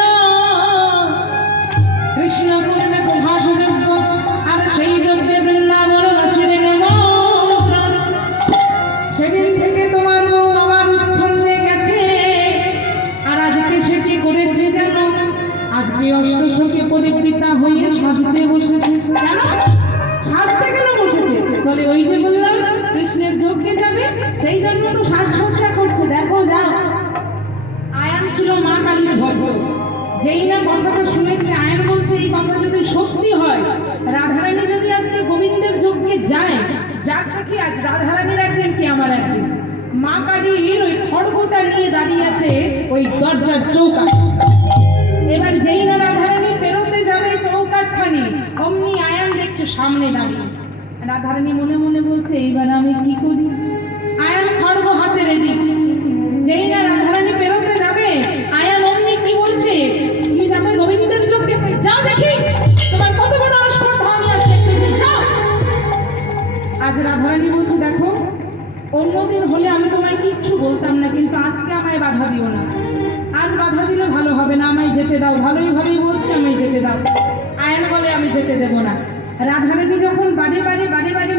কৃষ্ণ করবে প্রভাস যজ্ঞ, আর সেই যজ্ঞে বৃন্দাবনবাসীর নিমন্ত্রণ, সেদিন থেকে তোমার বউ আবার উচ্ছন্নে গেছে। আর আজকে সেটি করেছে যেন, আজকে অষ্টসখী পরিবৃতা হয়ে সাজতে বসেছে। কেন সাজতে কেন বসেছে? বলে ওই যে বললাম কৃষ্ণের যজ্ঞে যাবে, সেই জন্য তো সাজসজ্জা করছে। দেখো যাও। আয়ান ছিল মা কালীর ভক্ত। যেই না কথাটা শুনেছে, আয়ান বলছে এই কথা যদি সত্যি হয়, রাধারানী যদি আজকে গোবিন্দের যজ্ঞে যায়, যাক নাকি আজ রাধারানীর একদিন কি আমার একদিন। মা কালীর ওই খড়গোটা নিয়ে দাঁড়িয়ে আছে ওই দরজার চৌকাঠ। এবার যেই না রাধারানী পেরোতে যাবে চৌকাঠখানি, অমনি আয়ান দেখছে সামনে দাঁড়িয়ে। রাধারানী মনে মনে বলছে এইবার আমি কি করি। আয়ান খড়গ হাতে রেডি। যেই না রাধারানী পেরোতে যাবে, আয়ান অমনি কি বলছে, তুমি যাবে গোবিন্দের যজ্ঞে, যাও দেখি তোমার কত বড় আস্পর্ধা আমি আজ দেখতে চাই, যাও। আজ রাধারানী বলছে দেখো, অন্যদিন হলে আমি তোমায় কিচ্ছু বলতাম না, কিন্তু আজকে আমায় বাধা দিও না। আজ বাধা দিলে ভালো হবে না, আমায় যেতে দাও। ভালোই ভাবেই বলছি, আমায় যেতে দাও। আয়ান বলে আমি যেতে দেব না। রাধারানী যখন বাড়ি বাড়ি